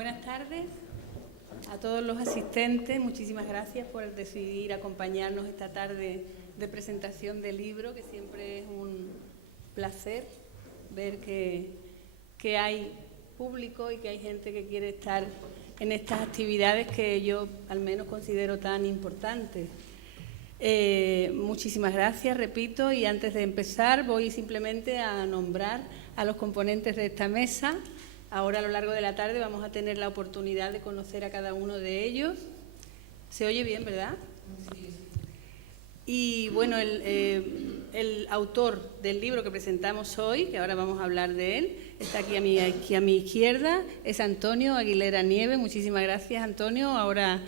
Buenas tardes a todos los asistentes. Muchísimas gracias por decidir acompañarnos esta tarde de presentación del libro, que siempre es un placer ver que hay público y que hay gente que quiere estar en estas actividades que yo al menos considero tan importantes. Muchísimas gracias, repito, y antes de empezar voy simplemente a nombrar a los componentes de esta mesa. Ahora a lo largo de la tarde vamos a tener la oportunidad de conocer a cada uno de ellos. ¿Se oye bien, verdad? Sí. Y bueno, el autor del libro que presentamos hoy, que ahora vamos a hablar de él, está aquí a mi izquierda, es Antonio Aguilera Nieves. Muchísimas gracias, Antonio. Ahora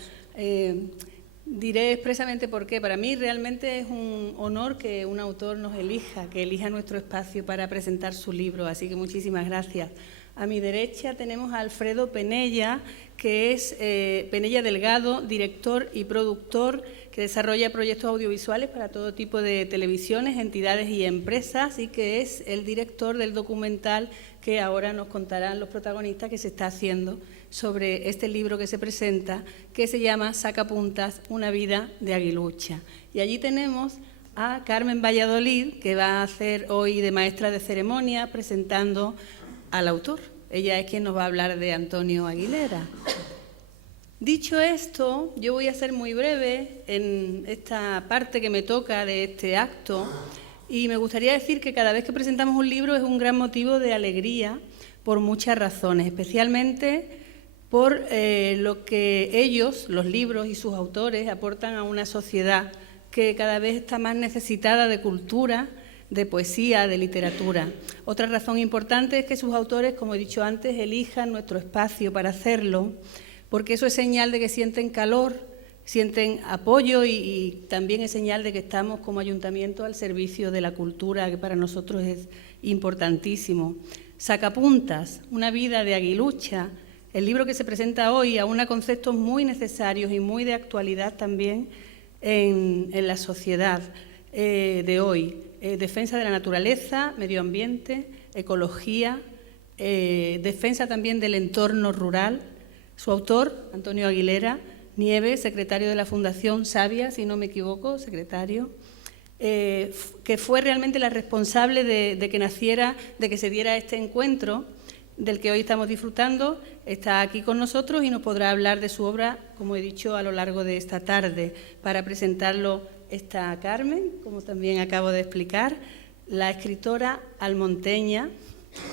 diré expresamente por qué. Para mí realmente es un honor que un autor nos elija, que elija nuestro espacio para presentar su libro, así que muchísimas gracias. A mi derecha tenemos a Alfredo Penella, que es Penella Delgado, director y productor que desarrolla proyectos audiovisuales para todo tipo de televisiones, entidades y empresas, y que es el director del documental que ahora nos contarán los protagonistas que se está haciendo sobre este libro que se presenta, que se llama Sacapuntas, una vida de aguilucha. Y allí tenemos a Carmen Valladolid, que va a hacer hoy de maestra de ceremonia presentando al autor. Ella es quien nos va a hablar de Antonio Aguilera. Dicho esto, yo voy a ser muy breve en esta parte que me toca de este acto y me gustaría decir que cada vez que presentamos un libro es un gran motivo de alegría por muchas razones, especialmente por lo que ellos, los libros y sus autores, aportan a una sociedad que cada vez está más necesitada de cultura, de poesía, de literatura. Otra razón importante es que sus autores, como he dicho antes, elijan nuestro espacio para hacerlo, porque eso es señal de que sienten calor, sienten apoyo y también es señal de que estamos como ayuntamiento al servicio de la cultura, que para nosotros es importantísimo. Sacapuntas, una vida de aguilucha, el libro que se presenta hoy aúna conceptos muy necesarios y muy de actualidad también en la sociedad de hoy. Defensa de la naturaleza, medio ambiente, ecología, defensa también del entorno rural. Su autor, Antonio Aguilera Nieves, secretario de la Fundación Sabia, si no me equivoco, secretario, que fue realmente la responsable de que naciera, de que se diera este encuentro del que hoy estamos disfrutando, está aquí con nosotros y nos podrá hablar de su obra, como he dicho, a lo largo de esta tarde. Para presentarlo está Carmen, como también acabo de explicar, la escritora almonteña,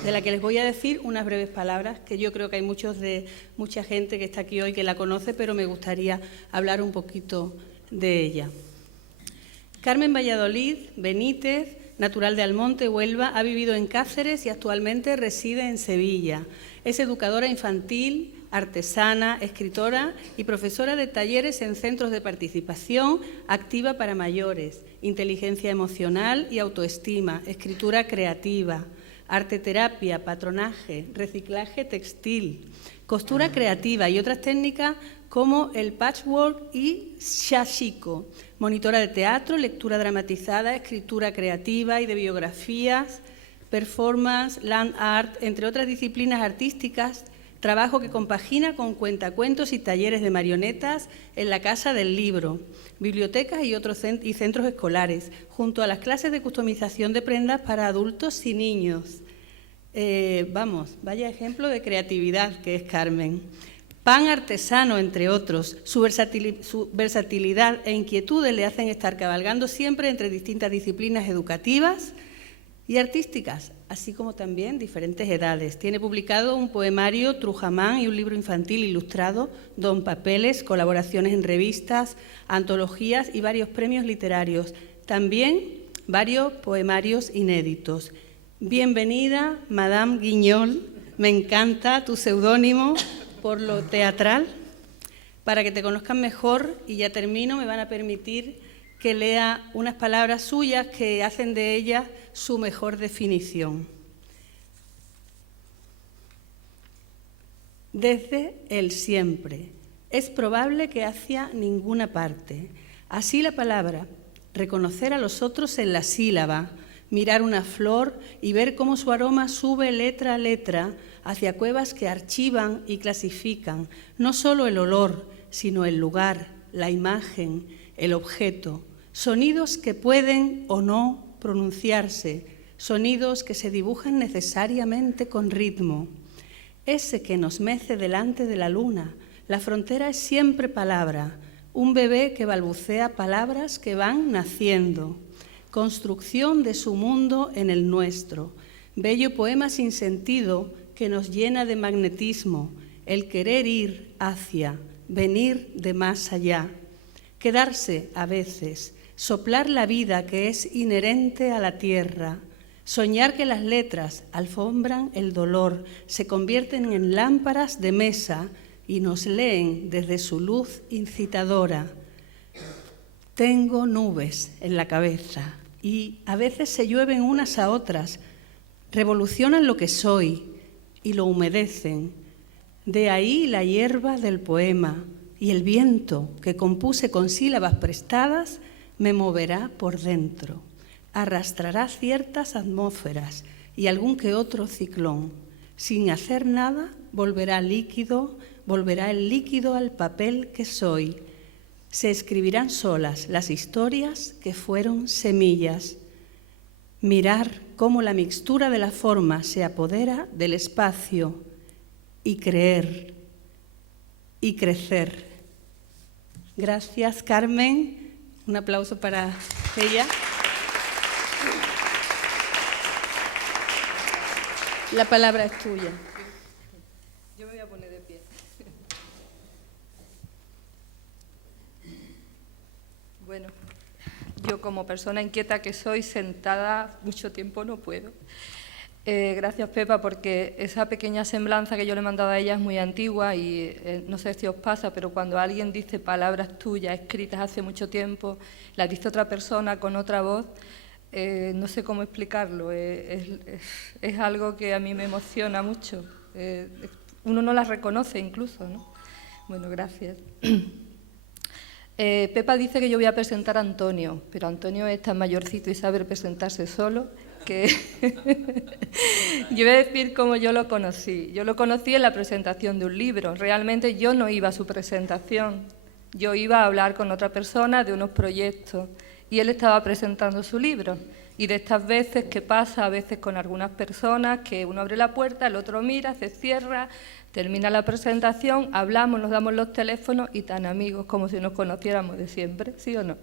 de la que les voy a decir unas breves palabras, que yo creo que hay mucha gente que está aquí hoy que la conoce, pero me gustaría hablar un poquito de ella. Carmen Valladolid Benítez, natural de Almonte, Huelva, ha vivido en Cáceres y actualmente reside en Sevilla. Es educadora infantil, artesana, escritora y profesora de talleres en centros de participación activa para mayores, inteligencia emocional y autoestima, escritura creativa, arteterapia, patronaje, reciclaje textil, costura creativa y otras técnicas como el patchwork y shashiko, monitora de teatro, lectura dramatizada, escritura creativa y de biografías, performance, land art, entre otras disciplinas artísticas, trabajo que compagina con cuentacuentos y talleres de marionetas en la Casa del Libro, bibliotecas y centros escolares, junto a las clases de customización de prendas para adultos y niños. Vaya ejemplo de creatividad que es Carmen. Pan artesano, entre otros. Su versatilidad e inquietudes le hacen estar cabalgando siempre entre distintas disciplinas educativas y artísticas, así como también diferentes edades. Tiene publicado un poemario, Trujamán, y un libro infantil ilustrado, Don Papeles, colaboraciones en revistas, antologías y varios premios literarios. También varios poemarios inéditos. Bienvenida, Madame Guiñol. Me encanta tu seudónimo por lo teatral. Para que te conozcan mejor, y ya termino, me van a permitir que lea unas palabras suyas que hacen de ella su mejor definición. Desde el siempre. Es probable que hacia ninguna parte. Así la palabra, reconocer a los otros en la sílaba, mirar una flor y ver cómo su aroma sube letra a letra hacia cuevas que archivan y clasifican no solo el olor, sino el lugar, la imagen, el objeto, sonidos que pueden o no pronunciarse, sonidos que se dibujan necesariamente con ritmo. Ese que nos mece delante de la luna, la frontera es siempre palabra, un bebé que balbucea palabras que van naciendo, construcción de su mundo en el nuestro, bello poema sin sentido que nos llena de magnetismo, el querer ir hacia, venir de más allá, quedarse a veces, soplar la vida que es inherente a la tierra, soñar que las letras alfombran el dolor, se convierten en lámparas de mesa y nos leen desde su luz incitadora. Tengo nubes en la cabeza y a veces se llueven unas a otras, revolucionan lo que soy y lo humedecen. De ahí la hierba del poema y el viento que compuse con sílabas prestadas me moverá por dentro, arrastrará ciertas atmósferas y algún que otro ciclón. Sin hacer nada volverá el líquido al papel que soy. Se escribirán solas las historias que fueron semillas. Mirar cómo la mixtura de la forma se apodera del espacio y creer y crecer. Gracias, Carmen. Un aplauso para ella. La palabra es tuya. Yo me voy a poner de pie. Bueno, yo como persona inquieta que soy, sentada mucho tiempo no puedo. Gracias, Pepa, porque esa pequeña semblanza que yo le he mandado a ella es muy antigua y no sé si os pasa, pero cuando alguien dice palabras tuyas escritas hace mucho tiempo, las dice otra persona con otra voz, no sé cómo explicarlo, es algo que a mí me emociona mucho. Uno no las reconoce incluso, ¿no? Bueno, gracias. Pepa dice que yo voy a presentar a Antonio, pero Antonio es tan mayorcito y sabe presentarse solo que yo voy a decir cómo yo lo conocí. Yo lo conocí en la presentación de un libro. Realmente yo no iba a su presentación, yo iba a hablar con otra persona de unos proyectos y él estaba presentando su libro. Y de estas veces que pasa a veces con algunas personas, que uno abre la puerta, el otro mira, se cierra, termina la presentación, hablamos, nos damos los teléfonos y tan amigos como si nos conociéramos de siempre, ¿sí o no?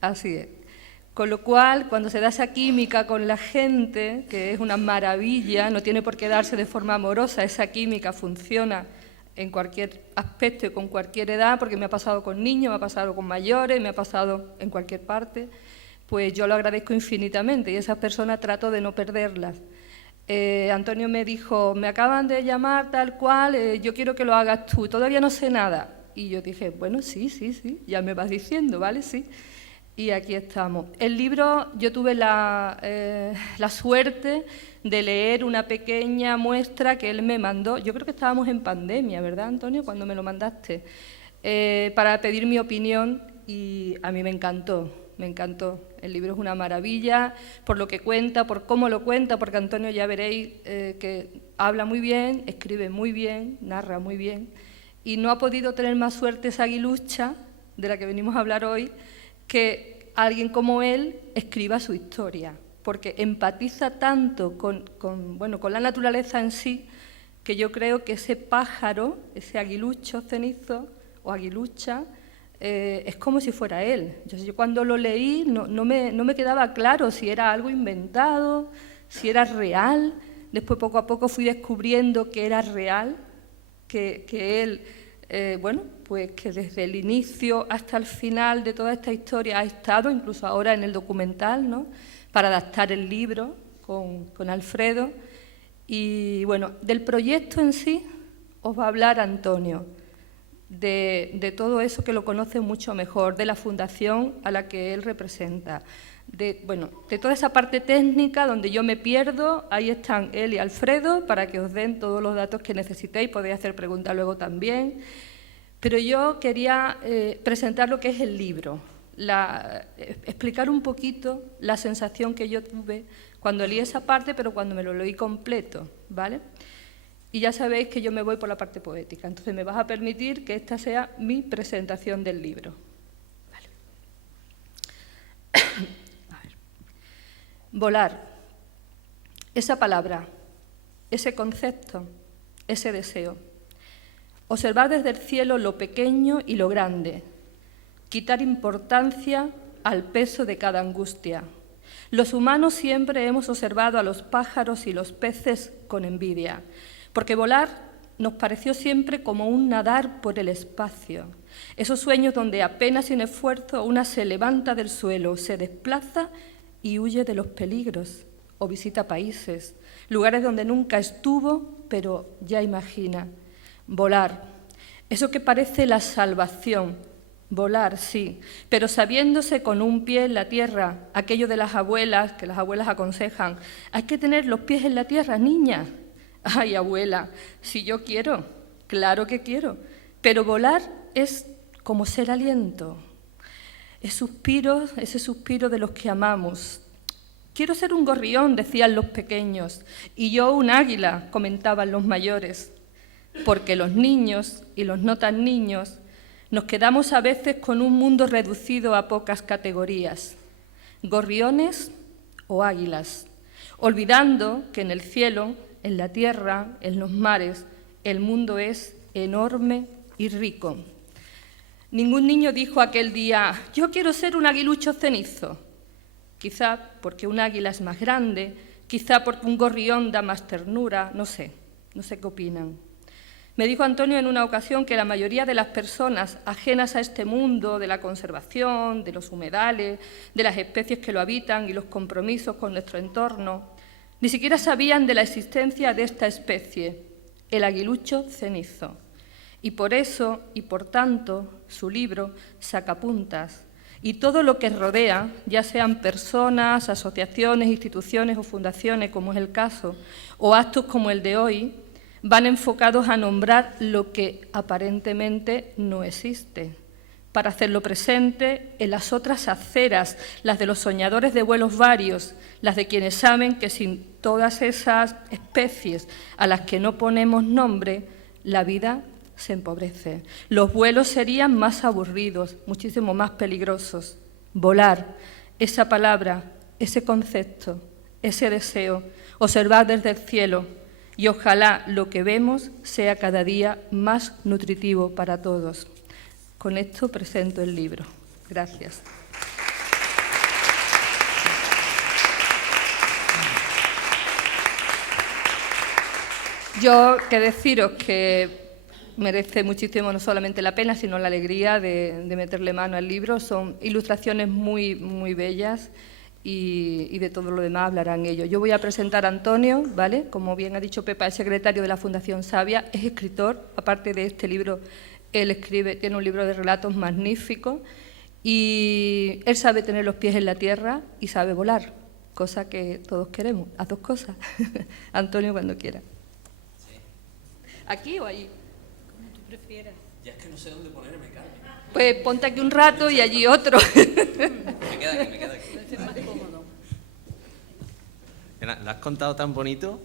Así es. Con lo cual, cuando se da esa química con la gente, que es una maravilla, no tiene por qué darse de forma amorosa, esa química funciona en cualquier aspecto y con cualquier edad, porque me ha pasado con niños, me ha pasado con mayores, me ha pasado en cualquier parte, pues yo lo agradezco infinitamente y esas personas trato de no perderlas. Antonio me dijo, me acaban de llamar tal cual, yo quiero que lo hagas tú, todavía no sé nada. Y yo dije, bueno, sí, ya me vas diciendo, ¿vale? Sí. Y aquí estamos. El libro, yo tuve la suerte de leer una pequeña muestra que él me mandó. Yo creo que estábamos en pandemia, ¿verdad, Antonio?, cuando me lo mandaste, para pedir mi opinión y a mí me encantó, me encantó. El libro es una maravilla por lo que cuenta, por cómo lo cuenta, porque Antonio ya veréis que habla muy bien, escribe muy bien, narra muy bien y no ha podido tener más suerte esa aguilucha de la que venimos a hablar hoy, que alguien como él escriba su historia, porque empatiza tanto con la naturaleza en sí, que yo creo que ese pájaro, ese aguilucho cenizo o aguilucha, es como si fuera él. Yo cuando lo leí no me quedaba claro si era algo inventado, si era real. Después poco a poco fui descubriendo que era real, que él... pues que desde el inicio hasta el final de toda esta historia ha estado, incluso ahora en el documental, ¿no?, para adaptar el libro con Alfredo. Y bueno, del proyecto en sí os va a hablar Antonio, de todo eso que lo conoce mucho mejor, de la fundación a la que él representa, de toda esa parte técnica donde yo me pierdo. Ahí están él y Alfredo para que os den todos los datos que necesitéis, podéis hacer preguntas luego también. Pero yo quería presentar lo que es el libro, explicar un poquito la sensación que yo tuve cuando leí esa parte, pero cuando me lo leí completo, ¿vale? Y ya sabéis que yo me voy por la parte poética, entonces me vas a permitir que esta sea mi presentación del libro. Vale. A ver. Volar. Esa palabra, ese concepto, ese deseo. Observar desde el cielo lo pequeño y lo grande. Quitar importancia al peso de cada angustia. Los humanos siempre hemos observado a los pájaros y los peces con envidia, porque volar nos pareció siempre como un nadar por el espacio. Esos sueños donde apenas sin esfuerzo una se levanta del suelo, se desplaza y huye de los peligros, o visita países, lugares donde nunca estuvo, pero ya imagina. Volar, eso que parece la salvación. Volar, sí, pero sabiéndose con un pie en la tierra, aquello de las abuelas, que las abuelas aconsejan, hay que tener los pies en la tierra, niña. Ay, abuela, si yo quiero, claro que quiero, pero volar es como ser aliento, ese suspiro de los que amamos. Quiero ser un gorrión, decían los pequeños, y yo un águila, comentaban los mayores, porque los niños y los no tan niños nos quedamos a veces con un mundo reducido a pocas categorías, gorriones o águilas, olvidando que en el cielo, en la tierra, en los mares, el mundo es enorme y rico. Ningún niño dijo aquel día, yo quiero ser un aguilucho cenizo. Quizá porque un águila es más grande, quizá porque un gorrión da más ternura, no sé qué opinan. Me dijo Antonio en una ocasión que la mayoría de las personas ajenas a este mundo de la conservación, de los humedales, de las especies que lo habitan y los compromisos con nuestro entorno, ni siquiera sabían de la existencia de esta especie, el aguilucho cenizo. Y por eso, y por tanto, su libro, Sacapuntas, y todo lo que rodea, ya sean personas, asociaciones, instituciones o fundaciones, como es el caso, o actos como el de hoy, van enfocados a nombrar lo que aparentemente no existe, para hacerlo presente en las otras aceras, las de los soñadores de vuelos varios, las de quienes saben que sin todas esas especies a las que no ponemos nombre, la vida se empobrece. Los vuelos serían más aburridos, muchísimo más peligrosos. Volar, esa palabra, ese concepto, ese deseo, observar desde el cielo, y ojalá lo que vemos sea cada día más nutritivo para todos. Con esto presento el libro. Gracias. Yo que deciros que merece muchísimo no solamente la pena, sino la alegría de meterle mano al libro. Son ilustraciones muy, muy bellas. Y de todo lo demás hablarán ellos. Yo voy a presentar a Antonio, ¿vale? Como bien ha dicho Pepa, es secretario de la Fundación Savia, es escritor, aparte de este libro, él tiene un libro de relatos magnífico y él sabe tener los pies en la tierra y sabe volar, cosa que todos queremos, las dos cosas. Antonio, cuando quiera. Sí. ¿Aquí o allí? Como tú prefieras. Ya es que no sé dónde ponerme, Carmen. Pues ponte aquí un rato y allí otro. Me queda aquí. Es más cómodo. Lo has contado tan bonito.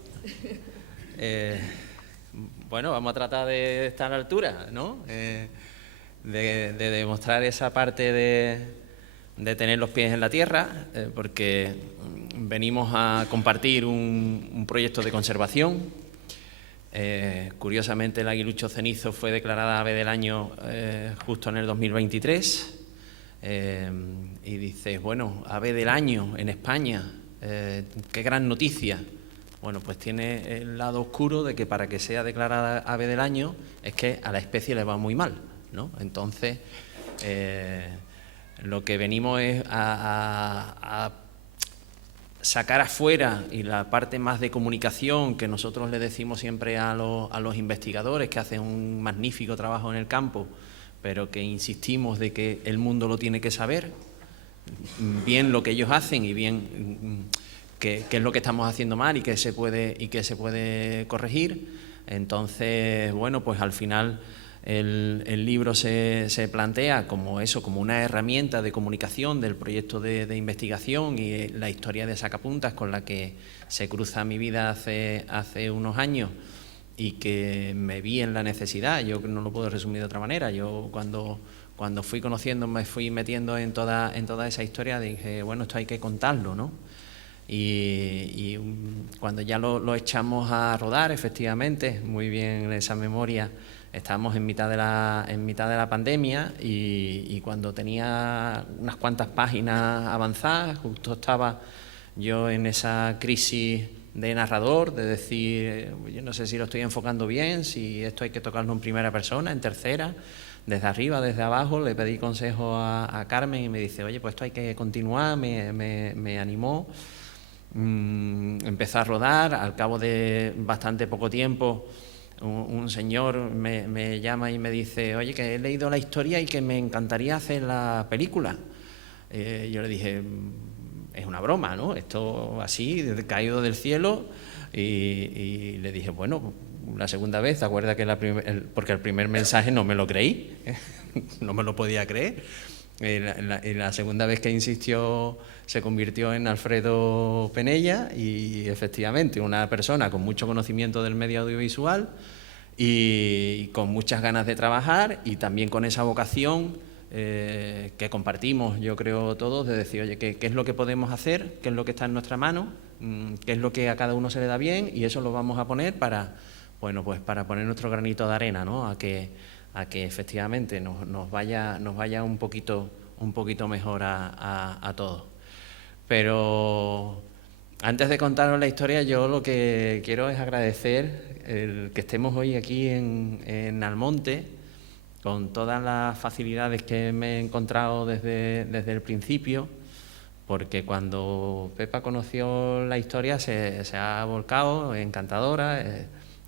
Bueno, vamos a tratar de estar a la altura, ¿no? De demostrar esa parte de tener los pies en la tierra, porque venimos a compartir un proyecto de conservación. Curiosamente, el aguilucho cenizo fue declarada ave del año justo en el 2023. Y dices, bueno, ave del año en España, qué gran noticia. Bueno, pues tiene el lado oscuro de que para que sea declarada ave del año es que a la especie le va muy mal, ¿no? Entonces, lo que venimos es a sacar afuera, y la parte más de comunicación que nosotros le decimos siempre a los investigadores que hacen un magnífico trabajo en el campo, pero que insistimos de que el mundo lo tiene que saber, bien lo que ellos hacen y bien qué es lo que estamos haciendo mal y qué se puede corregir. Entonces, bueno, pues al final el libro se plantea como eso, como una herramienta de comunicación del proyecto de investigación y la historia de Sacapuntas con la que se cruza mi vida hace unos años y que me vi en la necesidad. Yo no lo puedo resumir de otra manera. Yo cuando fui conociendo, me fui metiendo en toda esa historia, dije, bueno, esto hay que contarlo, ¿no? Y cuando ya lo echamos a rodar, efectivamente, muy bien esa memoria, estábamos en mitad de la pandemia y cuando tenía unas cuantas páginas avanzadas, justo estaba yo en esa crisis de narrador, de decir, yo no sé si lo estoy enfocando bien, si esto hay que tocarlo en primera persona, en tercera, desde arriba, desde abajo. Le pedí consejo a Carmen y me dice, oye, pues esto hay que continuar, me animó. Empezó a rodar, al cabo de bastante poco tiempo un señor me llama y me dice, oye, que he leído la historia y que me encantaría hacer la película. Yo le dije, es una broma, ¿no? Esto así, caído del cielo. Y le dije, bueno, la segunda vez, ¿te acuerdas que porque el primer mensaje no me lo creí, no me lo podía creer? La segunda vez que insistió se convirtió en Alfredo Penella y efectivamente una persona con mucho conocimiento del medio audiovisual y con muchas ganas de trabajar y también con esa vocación que compartimos, yo creo, todos, de decir, oye, ¿qué es lo que podemos hacer? ¿Qué es lo que está en nuestra mano? ¿Qué es lo que a cada uno se le da bien? Y eso lo vamos a poner para poner nuestro granito de arena, ¿no? A que efectivamente nos vaya un poquito mejor a todos. Pero antes de contaros la historia, yo lo que quiero es agradecer el que estemos hoy aquí en Almonte, con todas las facilidades que me he encontrado desde el principio, porque cuando Pepa conoció la historia se ha volcado, es encantadora,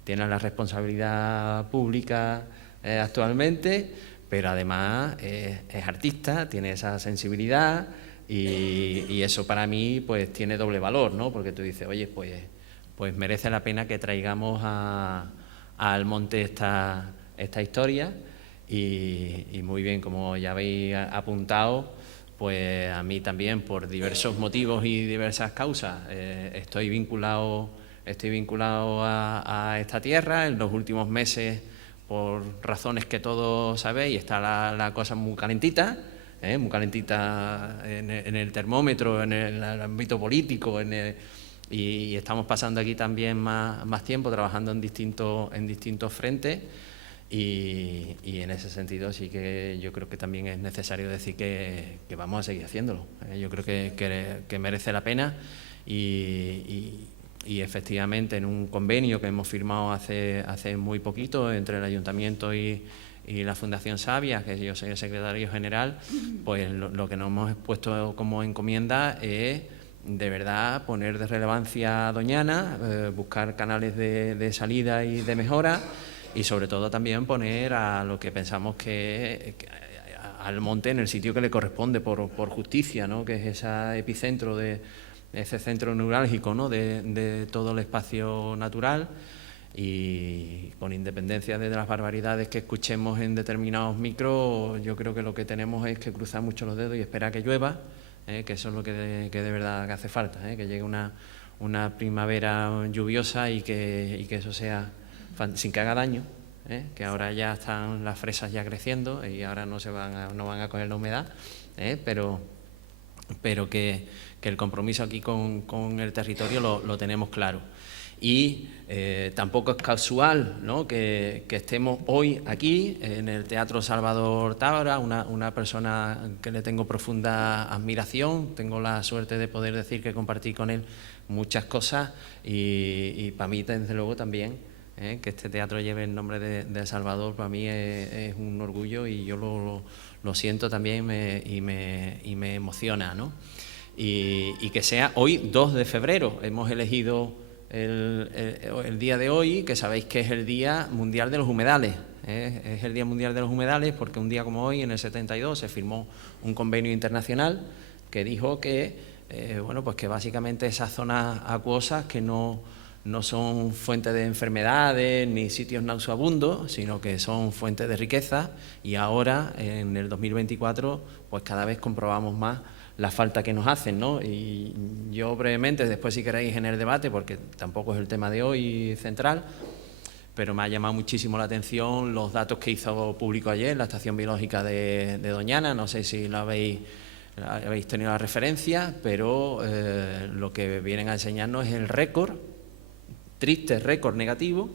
tiene la responsabilidad pública actualmente, pero además es artista, tiene esa sensibilidad y eso para mí pues tiene doble valor, ¿no? Porque tú dices, oye, pues merece la pena que traigamos a Almonte esta historia y muy bien, como ya habéis apuntado, pues a mí también por diversos motivos y diversas causas estoy vinculado a esta tierra. En los últimos meses, por razones que todos sabéis, está la cosa muy calentita en el termómetro, en el ámbito político, y estamos pasando aquí también más tiempo trabajando en distintos frentes y en ese sentido sí que yo creo que también es necesario decir que vamos a seguir haciéndolo. Yo creo que merece la pena y efectivamente en un convenio que hemos firmado hace muy poquito entre el Ayuntamiento y la Fundación Savia, que yo soy el secretario general, pues lo que nos hemos puesto como encomienda es de verdad poner de relevancia a Doñana, buscar canales de salida y de mejora y sobre todo también poner a lo que pensamos que Almonte en el sitio que le corresponde por justicia, ¿no? Que es ese epicentro ese centro neurálgico, ¿no? de todo el espacio natural y con independencia de las barbaridades que escuchemos en determinados micros, yo creo que lo que tenemos es que cruzar mucho los dedos y esperar que llueva, que eso es lo que de verdad que hace falta, que llegue una primavera lluviosa y que eso sea sin que haga daño, que ahora ya están las fresas ya creciendo y ahora no van a coger la humedad, pero que el compromiso aquí con el territorio lo tenemos claro. Y tampoco es casual, ¿no? que estemos hoy aquí en el Teatro Salvador Tábara, una persona que le tengo profunda admiración, tengo la suerte de poder decir que compartí con él muchas cosas y para mí desde luego también que este teatro lleve el nombre de Salvador, para mí es un orgullo y yo lo siento también y me emociona, ¿no? Y que sea hoy 2 de febrero, hemos elegido el día de hoy, que sabéis que es el Día Mundial de los Humedales. Es el Día Mundial de los Humedales porque un día como hoy, en el 72, se firmó un convenio internacional que dijo que, pues que básicamente esas zonas acuosas que no no son fuentes de enfermedades ni sitios nauseabundos, sino que son fuentes de riqueza, y ahora, en el 2024, pues cada vez comprobamos más la falta que nos hacen, ¿no? Y yo brevemente, después si queréis en el debate, porque tampoco es el tema de hoy central, pero me ha llamado muchísimo la atención los datos que hizo público ayer la Estación Biológica de Doñana. No sé si lo habéis tenido la referencia, pero lo que vienen a enseñarnos es el récord, triste récord negativo,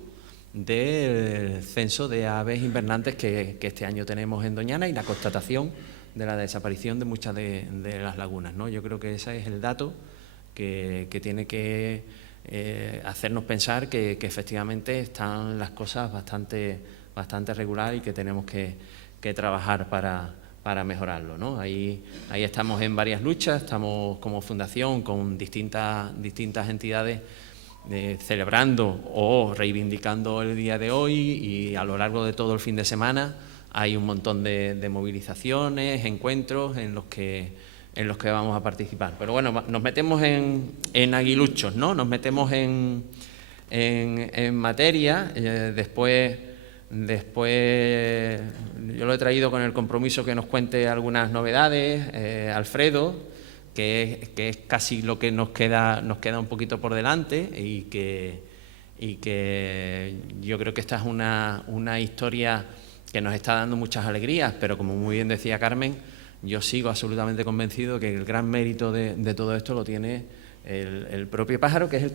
del censo de aves invernantes que este año tenemos en Doñana, y la constatación de la desaparición de muchas de las lagunas, ¿no? Yo creo que ese es el dato que tiene que hacernos pensar que efectivamente están las cosas bastante regular, y que tenemos que trabajar para mejorarlo, ¿no? Ahí estamos en varias luchas, estamos como fundación con distintas entidades celebrando o reivindicando el día de hoy, y a lo largo de todo el fin de semana hay un montón de movilizaciones, encuentros en los que vamos a participar. Pero bueno, nos metemos en aguiluchos, ¿no? Nos metemos en materia. Después yo lo he traído con el compromiso que nos cuente algunas novedades, Alfredo, que es casi lo que nos queda un poquito por delante, y que yo creo que esta es una historia que nos está dando muchas alegrías, pero como muy bien decía Carmen, yo sigo absolutamente convencido que el gran mérito de todo esto lo tiene el propio pájaro, que es el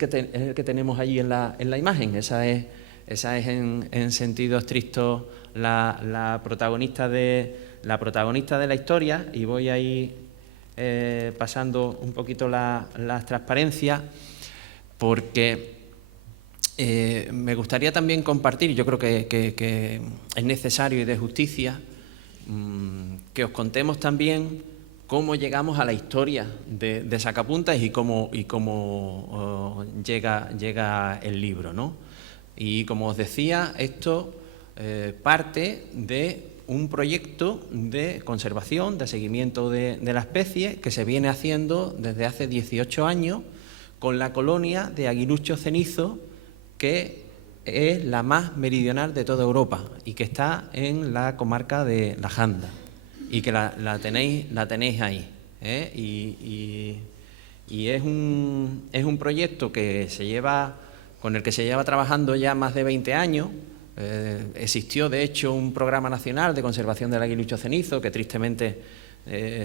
que tenemos allí en la imagen. Esa es en sentido estricto la protagonista de la historia, y voy a ir pasando un poquito las transparencias, porque me gustaría también compartir, yo creo que es necesario y de justicia, que os contemos también cómo llegamos a la historia de Sacapuntas y cómo llega el libro, ¿no? Y como os decía, esto parte de un proyecto de conservación, de seguimiento de la especie, que se viene haciendo desde hace 18 años con la colonia de aguilucho cenizo, que es la más meridional de toda Europa y que está en la comarca de La Janda, y que la tenéis ahí, ¿eh? Y es un proyecto con el que se lleva trabajando ya más de 20 años. Existió, de hecho, un programa nacional de conservación del aguilucho cenizo que tristemente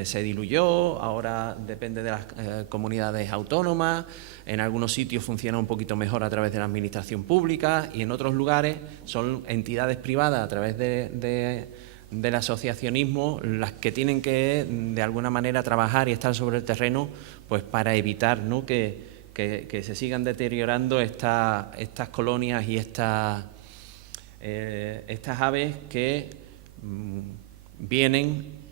se diluyó, ahora depende de las comunidades autónomas, en algunos sitios funciona un poquito mejor a través de la administración pública, y en otros lugares son entidades privadas a través del asociacionismo las que tienen que de alguna manera trabajar y estar sobre el terreno, pues para evitar, ¿no?, que se sigan deteriorando estas colonias y estas aves que vienen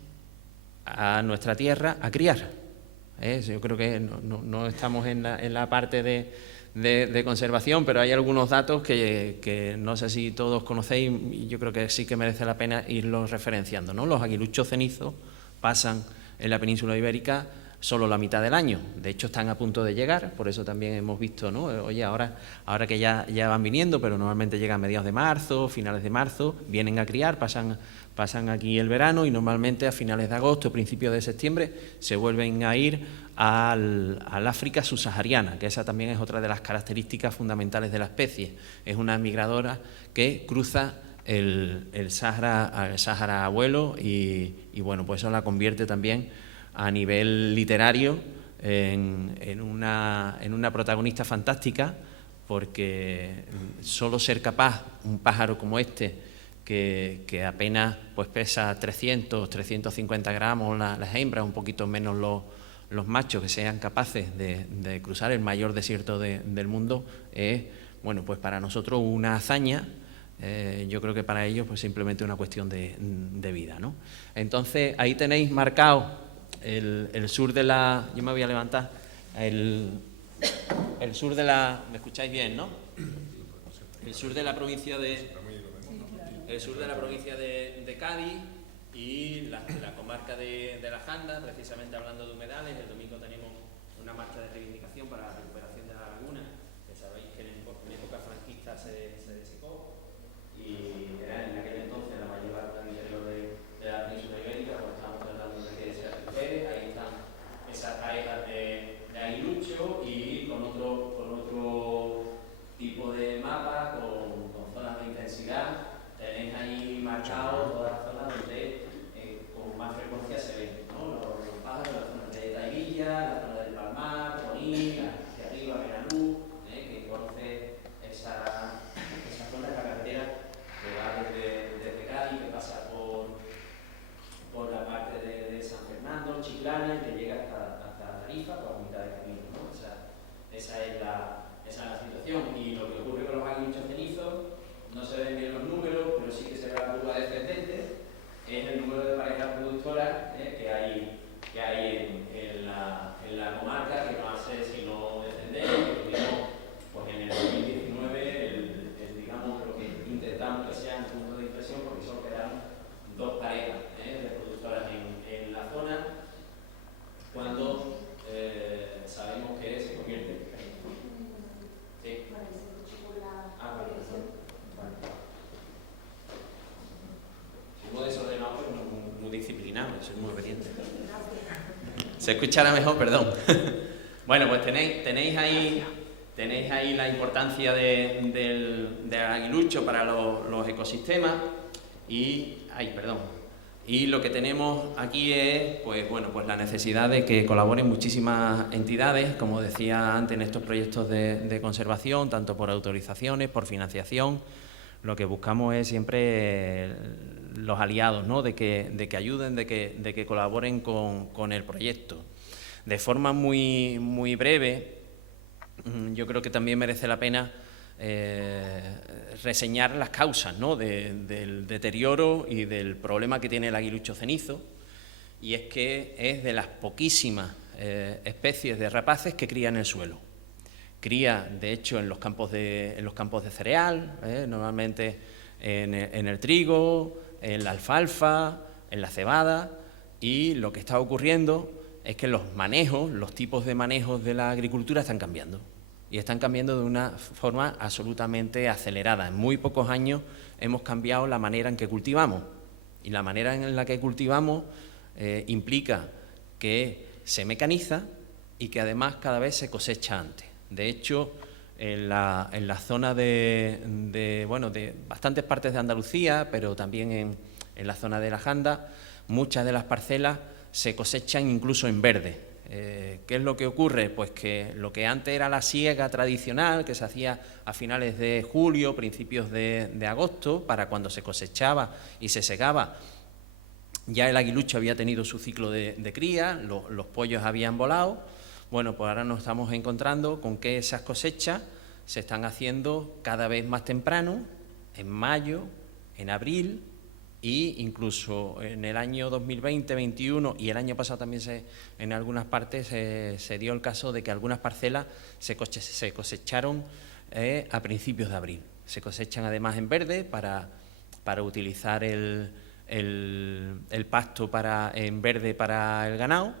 a nuestra tierra a criar. Yo creo que no estamos en la parte de conservación, pero hay algunos datos que no sé si todos conocéis, y yo creo que sí que merece la pena irlos referenciando, ¿no? Los aguiluchos cenizos pasan en la península ibérica solo la mitad del año. De hecho, están a punto de llegar, por eso también hemos visto, ¿no? Oye, ahora que ya van viniendo, pero normalmente llegan a mediados de marzo, finales de marzo, vienen a criar, pasan aquí el verano, y normalmente a finales de agosto, principios de septiembre, se vuelven a ir al África subsahariana, que esa también es otra de las características fundamentales de la especie. Es una migradora que cruza el Sáhara abuelo, y bueno, pues eso la convierte también a nivel literario en una protagonista fantástica, porque solo ser capaz, un pájaro como este, que apenas pues pesa 350 gramos las hembras, un poquito menos los machos, que sean capaces de cruzar el mayor desierto del mundo, es, bueno, pues para nosotros una hazaña. Yo creo que para ellos pues simplemente una cuestión de vida, ¿no? Entonces ahí tenéis marcado el sur de la... Yo me voy a levantar. El sur de la... ¿Me escucháis bien, no? El sur de la provincia de... El sur de la provincia de Cádiz y la comarca de La Janda, precisamente hablando de humedales. El domingo tenemos una marcha de reivindicación para la recuperación de la laguna, que sabéis que es importante. soy muy obediente. ¿Se escuchará mejor? Perdón. Bueno, pues tenéis ahí la importancia del aguilucho para los ecosistemas y lo que tenemos aquí es pues la necesidad de que colaboren muchísimas entidades, como decía antes, en estos proyectos de conservación, tanto por autorizaciones, por financiación. Lo que buscamos es siempre los aliados, ¿no? de que ayuden, de que colaboren con el proyecto. De forma muy, muy breve, yo creo que también merece la pena reseñar las causas, ¿no? del deterioro y del problema que tiene el aguilucho cenizo, y es que es de las poquísimas especies de rapaces que cría en el suelo. Cría, de hecho, en los campos de cereal, normalmente en el trigo, en la alfalfa, en la cebada, y lo que está ocurriendo es que los tipos de manejos de la agricultura están cambiando. Y están cambiando de una forma absolutamente acelerada. En muy pocos años hemos cambiado la manera en que cultivamos. Y la manera en la que cultivamos implica que se mecaniza y que además cada vez se cosecha antes. De hecho, en la zona de bastantes partes de Andalucía, pero también en la zona de la Janda, muchas de las parcelas se cosechan incluso en verde. ¿Qué es lo que ocurre? Pues que lo que antes era la siega tradicional, que se hacía a finales de julio, principios de agosto, para cuando se cosechaba y se segaba, ya el aguilucho había tenido su ciclo de cría, los pollos habían volado. Bueno, pues ahora nos estamos encontrando con que esas cosechas se están haciendo cada vez más temprano, en mayo, en abril, e incluso en el año 2020-21 y el año pasado también en algunas partes se dio el caso de que algunas parcelas se cosecharon a principios de abril. Se cosechan además en verde para utilizar el pasto en verde para el ganado.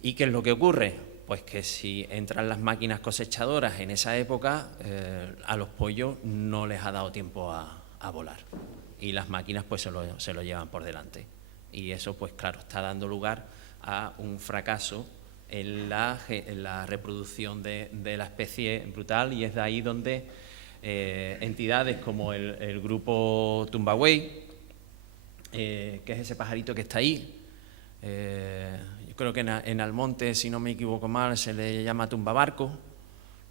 ¿Y qué es lo que ocurre? Pues que si entran las máquinas cosechadoras en esa época, a los pollos no les ha dado tiempo a volar. Y las máquinas pues se lo llevan por delante. Y eso pues claro, está dando lugar a un fracaso en la reproducción de la especie brutal, y es de ahí donde entidades como el grupo Tumbaway, que es ese pajarito que está ahí, yo creo que en Almonte, si no me equivoco mal, se le llama tumbabarco.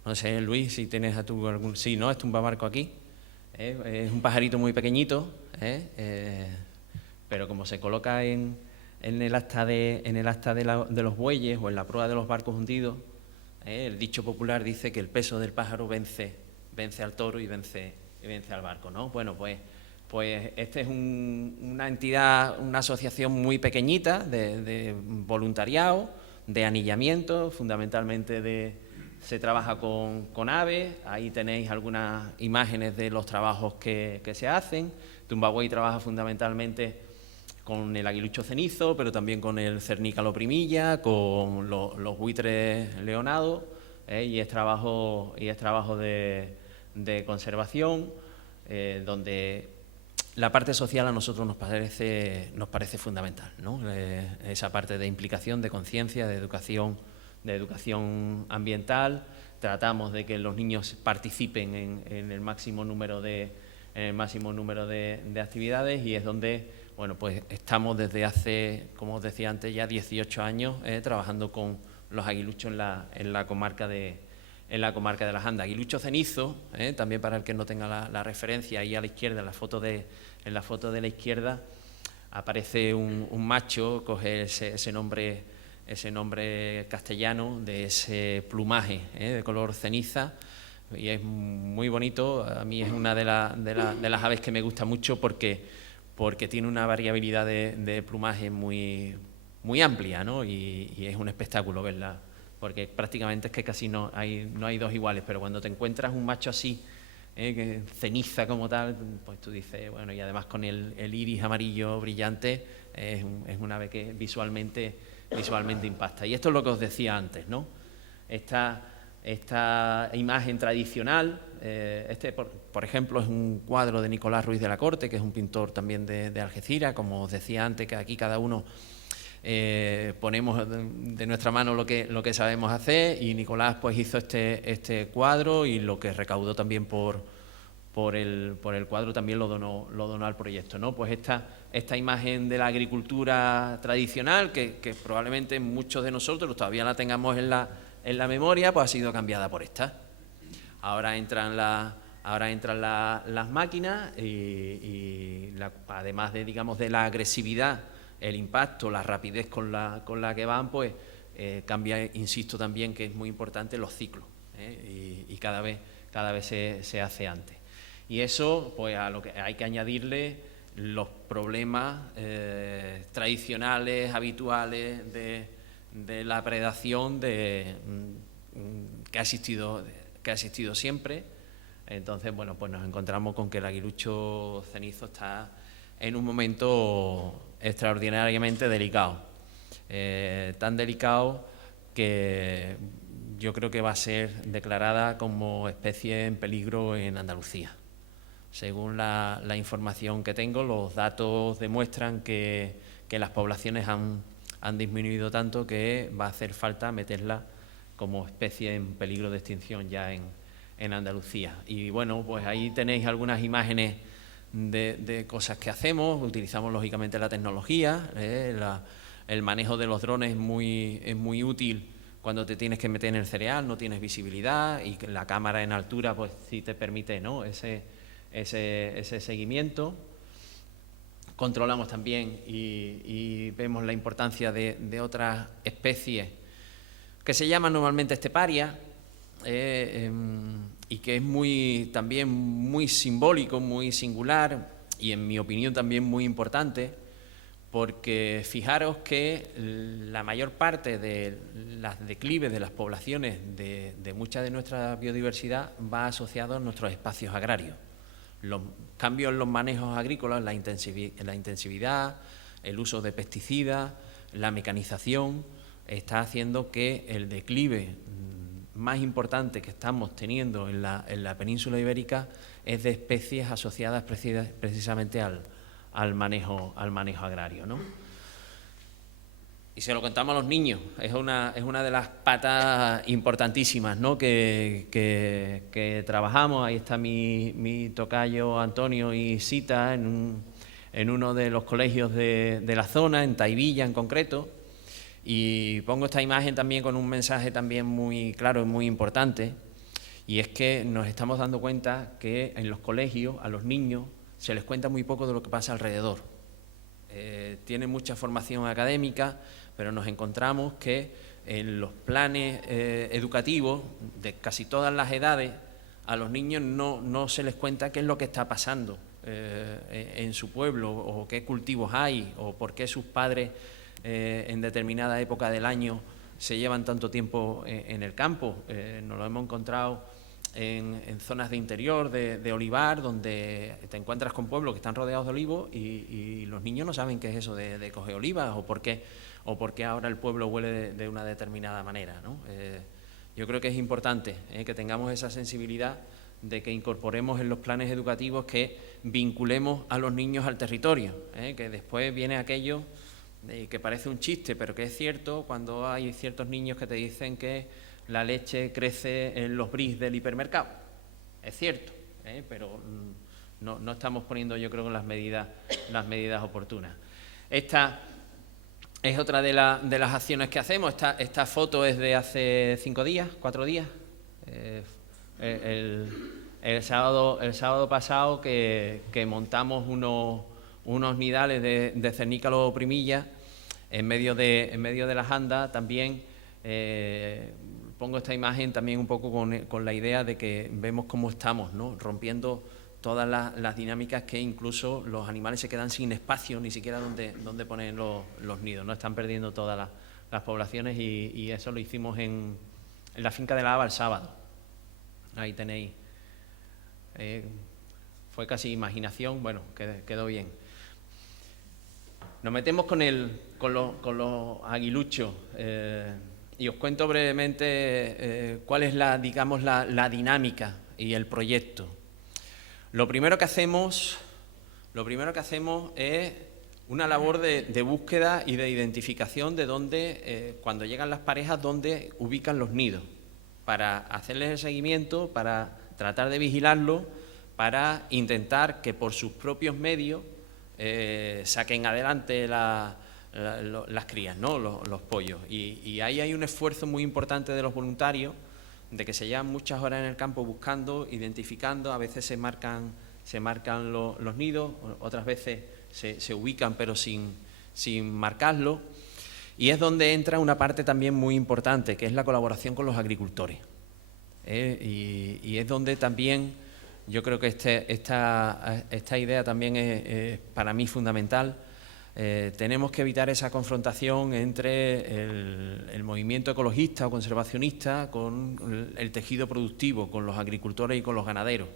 No sé, Luis, si tienes algún... Sí, ¿no? Es tumbabarco aquí. Es un pajarito muy pequeñito, pero como se coloca en el asta de los bueyes o en la proa de los barcos hundidos, el dicho popular dice que el peso del pájaro vence al toro y vence al barco, ¿no? Bueno, pues esta es una entidad, una asociación muy pequeñita de voluntariado, de anillamiento, fundamentalmente se trabaja con aves. Ahí tenéis algunas imágenes de los trabajos que se hacen. Tumbaway trabaja fundamentalmente con el aguilucho cenizo, pero también con el cernícalo primilla, con los buitres leonados, y es trabajo de conservación, donde la parte social a nosotros nos parece fundamental, ¿no? Esa parte de implicación, de conciencia, de educación ambiental. Tratamos de que los niños participen en el máximo número de actividades, y es donde pues estamos desde hace, como os decía antes, ya 18 años trabajando con los aguiluchos en la comarca de la Janda. Aguilucho cenizo, también para el que no tenga la referencia, ahí a la izquierda, en la foto de la izquierda aparece un macho, coge ese nombre castellano de ese plumaje de color ceniza, y es muy bonito. A mí es una de las aves que me gusta mucho porque tiene una variabilidad de plumaje muy, muy amplia, ¿no? Y es un espectáculo verla, porque prácticamente es que casi no hay dos iguales, pero cuando te encuentras un macho así, que ceniza como tal, pues tú dices, bueno, y además con el iris amarillo brillante, es un ave que visualmente impacta. Y esto es lo que os decía antes, ¿no? Esta esta imagen tradicional. Este, por ejemplo, es un cuadro de Nicolás Ruiz de la Corte, que es un pintor también de Algeciras. Como os decía antes, que aquí cada uno ponemos de nuestra mano lo que sabemos hacer, y Nicolás pues hizo este cuadro, y lo que recaudó también por el cuadro también lo donó al proyecto, ¿no? Pues esta imagen de la agricultura tradicional, que probablemente muchos de nosotros todavía la tengamos en la memoria, pues ha sido cambiada por esta. Ahora entran las máquinas y además de, digamos, de la agresividad, el impacto, la rapidez con la que van, pues cambia, insisto también, que es muy importante, los ciclos, y cada vez se hace antes. Y eso, pues a lo que hay que añadirle los problemas tradicionales, habituales de la predación que ha existido siempre. Entonces, bueno, pues nos encontramos con que el aguilucho cenizo está en un momento extraordinariamente delicado. Tan delicado que yo creo que va a ser declarada como especie en peligro en Andalucía. Según la información que tengo, los datos demuestran que las poblaciones han disminuido tanto que va a hacer falta meterla como especie en peligro de extinción ya en Andalucía. Y bueno, pues ahí tenéis algunas imágenes de cosas que hacemos. Utilizamos lógicamente la tecnología, el manejo de los drones es muy útil cuando te tienes que meter en el cereal, no tienes visibilidad, y la cámara en altura pues sí te permite, ¿no?, ese seguimiento. Controlamos también y vemos la importancia de otras especies que se llaman normalmente esteparias, y que es también muy simbólico, muy singular, y en mi opinión también muy importante, porque fijaros que la mayor parte de las declives de las poblaciones de mucha de nuestra biodiversidad va asociado a nuestros espacios agrarios. Los cambios en los manejos agrícolas, la intensividad, el uso de pesticidas, la mecanización, está haciendo que el declive más importante que estamos teniendo en la península ibérica es de especies asociadas precisamente al manejo agrario, ¿no? Y se lo contamos a los niños, es una de las patas importantísimas, ¿no?, que trabajamos. Ahí está mi tocayo Antonio y Sita en uno de los colegios de la zona, en Taivilla en concreto, y pongo esta imagen también con un mensaje también muy claro y muy importante, y es que nos estamos dando cuenta que en los colegios a los niños se les cuenta muy poco de lo que pasa alrededor. Tienen mucha formación académica, pero nos encontramos que en los planes educativos de casi todas las edades a los niños no se les cuenta qué es lo que está pasando en su pueblo, o qué cultivos hay, o por qué sus padres en determinada época del año se llevan tanto tiempo en el campo. Nos lo hemos encontrado en zonas de interior, de olivar, donde te encuentras con pueblos que están rodeados de olivos y los niños no saben qué es eso de coger olivas, o por qué ahora el pueblo huele de una determinada manera, ¿no? Yo creo que es importante que tengamos esa sensibilidad de que incorporemos en los planes educativos, que vinculemos a los niños al territorio, que después viene aquello que parece un chiste, pero que es cierto, cuando hay ciertos niños que te dicen que la leche crece en los bris del hipermercado. Es cierto, pero no estamos poniendo, yo creo, las medidas oportunas. Esta es otra de las acciones que hacemos. Esta foto es de hace 4 días. El sábado pasado que montamos unos nidales de cernícalo primilla en medio de las andas. También pongo esta imagen también un poco con la idea de que vemos cómo estamos, ¿no?, rompiendo todas las dinámicas, que incluso los animales se quedan sin espacio ni siquiera donde poner los nidos, ¿no? Están perdiendo todas las poblaciones, y eso lo hicimos en la finca de la Haba el sábado. Ahí tenéis. Fue casi imaginación, bueno, quedó bien. Nos metemos con los aguiluchos. y os cuento brevemente cuál es la dinámica y el proyecto. Lo primero que hacemos es una labor de búsqueda y de identificación de dónde, cuando llegan las parejas, dónde ubican los nidos, para hacerles el seguimiento, para tratar de vigilarlos, para intentar que por sus propios medios saquen adelante las crías, ¿no? los pollos. Y ahí hay un esfuerzo muy importante de los voluntarios, de que se llevan muchas horas en el campo buscando, identificando, a veces se marcan los nidos, otras veces se ubican pero sin marcarlos, y es donde entra una parte también muy importante, que es la colaboración con los agricultores. Y es donde también yo creo que esta idea también es para mí fundamental. Tenemos que evitar esa confrontación entre el movimiento ecologista o conservacionista con el tejido productivo, con los agricultores y con los ganaderos.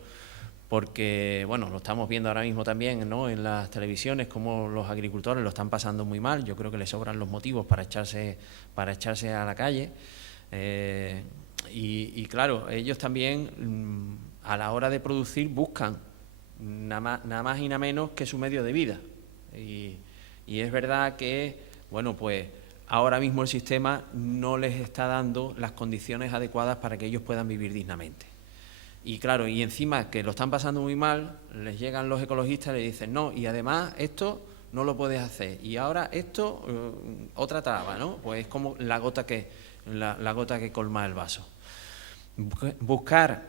Porque, bueno, lo estamos viendo ahora mismo también, ¿no?, en las televisiones, cómo los agricultores lo están pasando muy mal. Yo creo que les sobran los motivos para echarse a la calle. Y claro, ellos también, a la hora de producir, buscan nada más y nada menos que su medio de vida. Y es verdad que, bueno, pues ahora mismo el sistema no les está dando las condiciones adecuadas para que ellos puedan vivir dignamente. Y claro, y encima que lo están pasando muy mal, les llegan los ecologistas y les dicen, no, y además esto no lo puedes hacer, y ahora esto, otra traba, ¿no? Pues es como la gota que colma el vaso. Buscar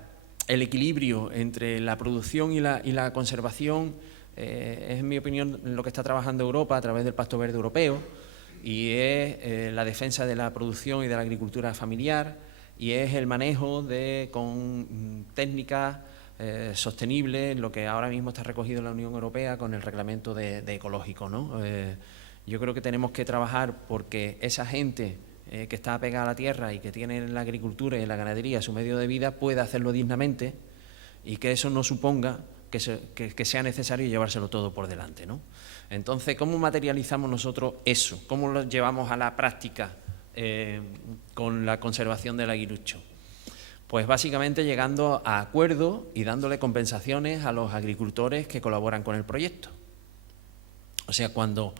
el equilibrio entre la producción y la conservación es, en mi opinión, lo que está trabajando Europa a través del Pacto Verde Europeo, y es la defensa de la producción y de la agricultura familiar, y es el manejo con técnicas sostenibles, lo que ahora mismo está recogido en la Unión Europea con el reglamento de ecológico, ¿no? Yo creo que tenemos que trabajar porque esa gente que está apegada a la tierra y que tiene en la agricultura y en la ganadería su medio de vida pueda hacerlo dignamente, y que eso no suponga que sea necesario llevárselo todo por delante, ¿no? Entonces, ¿cómo materializamos nosotros eso? ¿Cómo lo llevamos a la práctica con la conservación del aguilucho? Pues básicamente llegando a acuerdos y dándole compensaciones a los agricultores que colaboran con el proyecto. O sea, cuando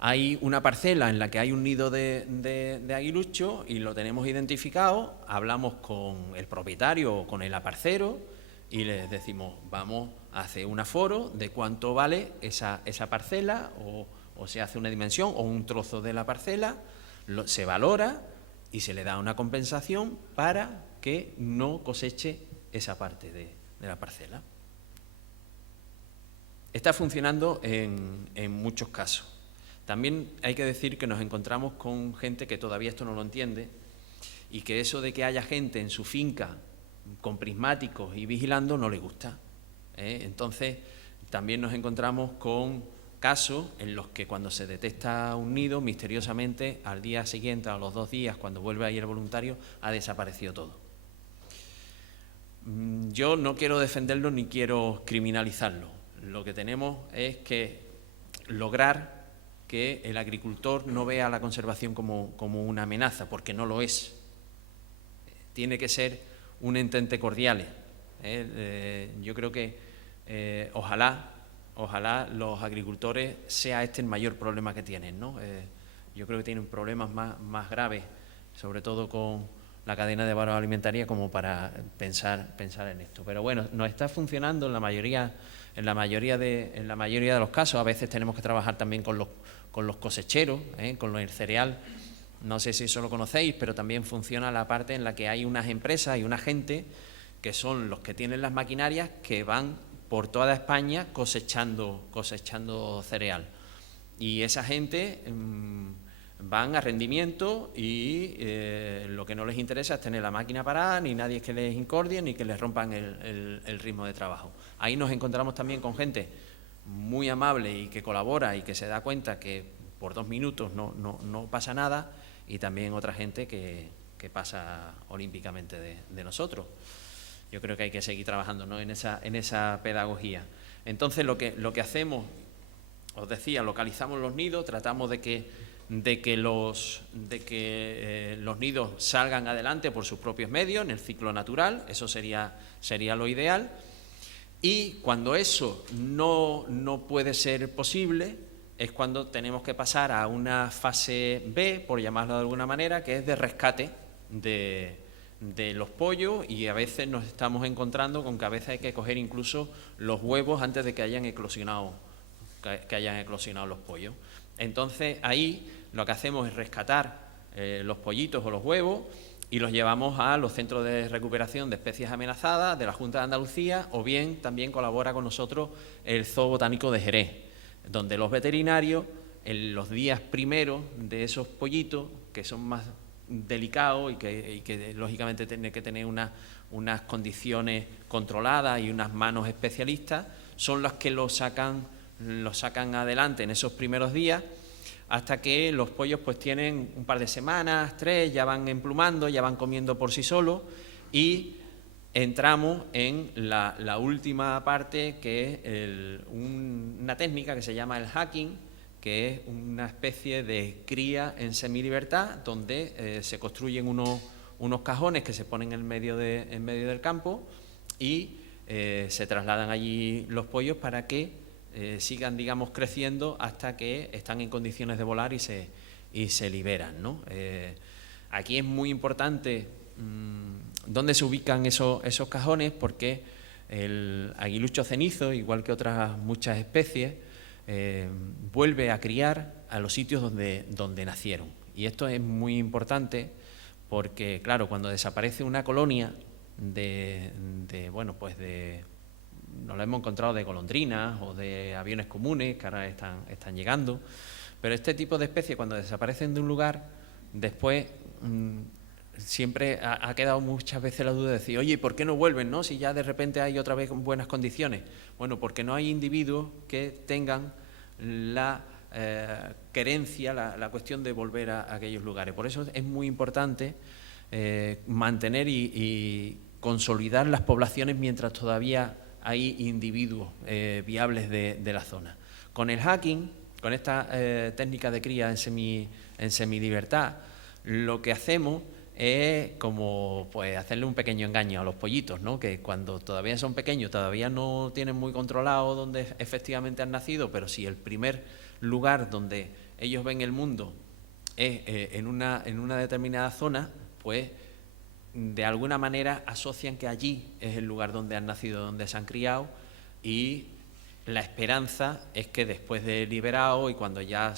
hay una parcela en la que hay un nido de aguilucho y lo tenemos identificado, hablamos con el propietario o con el aparcero y les decimos, vamos a hacer un aforo de cuánto vale esa parcela, o se hace una dimensión o un trozo de la parcela, se valora y se le da una compensación para que no coseche esa parte de la parcela. Está funcionando en muchos casos. También hay que decir que nos encontramos con gente que todavía esto no lo entiende, y que eso de que haya gente en su finca con prismáticos y vigilando no le gusta. Entonces, también nos encontramos con casos en los que cuando se detecta un nido, misteriosamente, al día siguiente, a los 2 días, cuando vuelve a ir el voluntario, ha desaparecido todo. Yo no quiero defenderlo ni quiero criminalizarlo. Lo que tenemos es que lograr que el agricultor no vea la conservación como una amenaza, porque no lo es. Tiene que ser un entente cordial. Yo creo que ojalá los agricultores sea este el mayor problema que tienen, ¿no? Yo creo que tienen problemas más graves, sobre todo con la cadena de valor alimentaria, como para pensar en esto. Pero bueno, nos está funcionando en la mayoría de los casos. A veces tenemos que trabajar también con los cosecheros, con el cereal. No sé si eso lo conocéis, pero también funciona la parte en la que hay unas empresas y una gente que son los que tienen las maquinarias que van por toda España cosechando cereal. Y esa gente van a rendimiento y lo que no les interesa es tener la máquina parada, ni nadie que les incordie, ni que les rompan el ritmo de trabajo. Ahí nos encontramos también con gente muy amable y que colabora y que se da cuenta que por 2 minutos no pasa nada, y también otra gente que pasa olímpicamente de nosotros. Yo creo que hay que seguir trabajando, ¿no?, en esa pedagogía. Entonces, lo que hacemos, os decía, localizamos los nidos, tratamos de de que los nidos salgan adelante por sus propios medios, en el ciclo natural, eso sería lo ideal. Y cuando eso no puede ser posible, es cuando tenemos que pasar a una fase B, por llamarlo de alguna manera, que es de rescate de los pollos, y a veces nos estamos encontrando con que a veces hay que coger incluso los huevos antes de que hayan eclosionado los pollos. Entonces ahí lo que hacemos es rescatar los pollitos o los huevos y los llevamos a los centros de recuperación de especies amenazadas de la Junta de Andalucía, o bien también colabora con nosotros el Zoo Botánico de Jerez, donde los veterinarios, en los días primeros de esos pollitos, que son más delicados y que lógicamente tienen que tener unas condiciones controladas y unas manos especialistas, son las que lo sacan adelante en esos primeros días, hasta que los pollos pues tienen un par de semanas, 3, ya van emplumando, ya van comiendo por sí solos, y entramos en la última parte, que es una técnica que se llama el hacking, que es una especie de cría en semilibertad, donde se construyen unos cajones que se ponen en medio del campo y se trasladan allí los pollos para que sigan, digamos, creciendo hasta que están en condiciones de volar y se liberan, ¿no? Aquí es muy importante dónde se ubican esos cajones, porque el aguilucho cenizo, igual que otras muchas especies, vuelve a criar a los sitios donde nacieron. Y esto es muy importante porque, claro, cuando desaparece una colonia nos lo hemos encontrado de golondrinas o de aviones comunes que ahora están llegando, pero este tipo de especies, cuando desaparecen de un lugar, después siempre ha quedado muchas veces la duda de decir, oye, ¿por qué no vuelven, no? Si ya de repente hay otra vez buenas condiciones. Bueno, porque no hay individuos que tengan la querencia, la cuestión de volver a aquellos lugares. Por eso es muy importante mantener y consolidar las poblaciones mientras todavía hay individuos viables de la zona. Con el hacking, con esta técnica de cría en semilibertad, lo que hacemos es como pues hacerle un pequeño engaño a los pollitos, ¿no? Que cuando todavía son pequeños, todavía no tienen muy controlado dónde efectivamente han nacido, pero si el primer lugar donde ellos ven el mundo es en una determinada zona, pues de alguna manera asocian que allí es el lugar donde han nacido, donde se han criado, y la esperanza es que después de liberado y cuando ya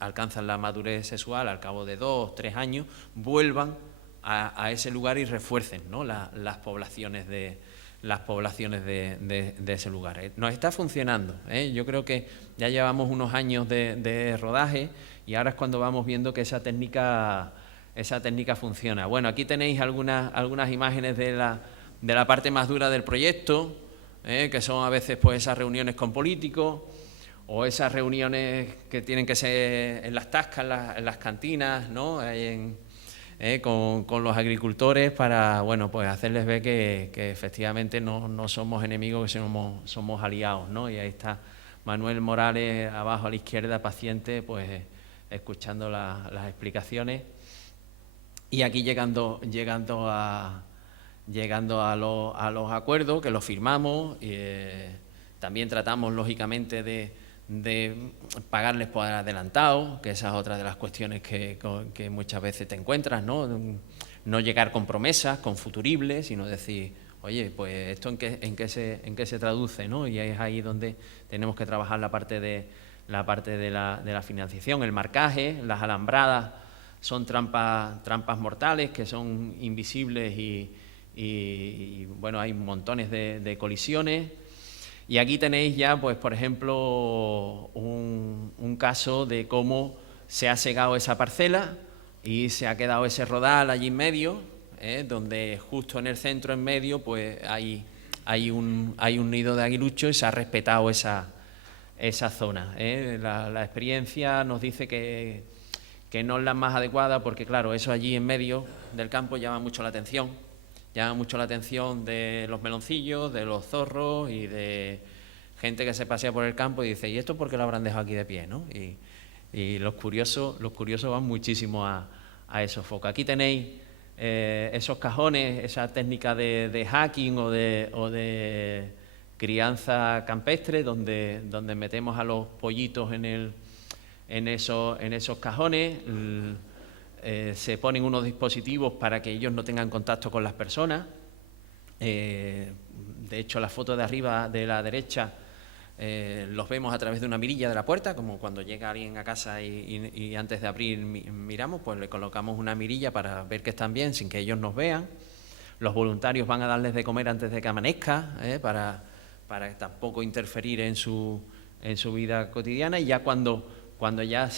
alcanzan la madurez sexual, al cabo de 2 o 3 años, vuelvan a ese lugar y refuercen, ¿no? las poblaciones de ese lugar. Nos está funcionando, ¿eh? Yo creo que ya llevamos unos años de rodaje y ahora es cuando vamos viendo que esa técnica funciona. Bueno, aquí tenéis algunas imágenes de la parte más dura del proyecto, que son a veces pues esas reuniones con políticos o esas reuniones que tienen que ser en las tascas, en las cantinas, ¿no? Con los agricultores para, bueno, pues hacerles ver que efectivamente no somos enemigos, que somos aliados, ¿no? Y ahí está Manuel Morales abajo a la izquierda, paciente, pues escuchando las explicaciones. Y aquí llegando a los acuerdos, que los firmamos, también tratamos lógicamente de pagarles por adelantado, que esa es otra de las cuestiones que muchas veces te encuentras, ¿no? No llegar con promesas, con futuribles, sino decir, oye, pues esto en qué se traduce, ¿no? Y es ahí donde tenemos que trabajar la parte de la financiación, el marcaje, las alambradas. Son trampas mortales que son invisibles y bueno, hay montones de colisiones. Y aquí tenéis ya, pues por ejemplo, un caso de cómo se ha segado esa parcela y se ha quedado ese rodal allí en medio, donde justo en el centro, en medio, pues hay un nido de aguilucho y se ha respetado esa zona. La experiencia nos dice que no es la más adecuada porque, claro, eso allí en medio del campo llama mucho la atención de los meloncillos, de los zorros y de gente que se pasea por el campo y dice, ¿y esto por qué lo habrán dejado aquí de pie, no? Y los curiosos van muchísimo a esos focos. Aquí tenéis esos cajones, esa técnica de hacking o de crianza campestre, donde metemos a los pollitos en esos cajones. Se ponen unos dispositivos para que ellos no tengan contacto con las personas. De hecho, la foto de arriba de la derecha los vemos a través de una mirilla de la puerta, como cuando llega alguien a casa y antes de abrir miramos, pues le colocamos una mirilla para ver que están bien sin que ellos nos vean. Los voluntarios van a darles de comer antes de que amanezca, para tampoco interferir en su vida cotidiana, y ya cuando ya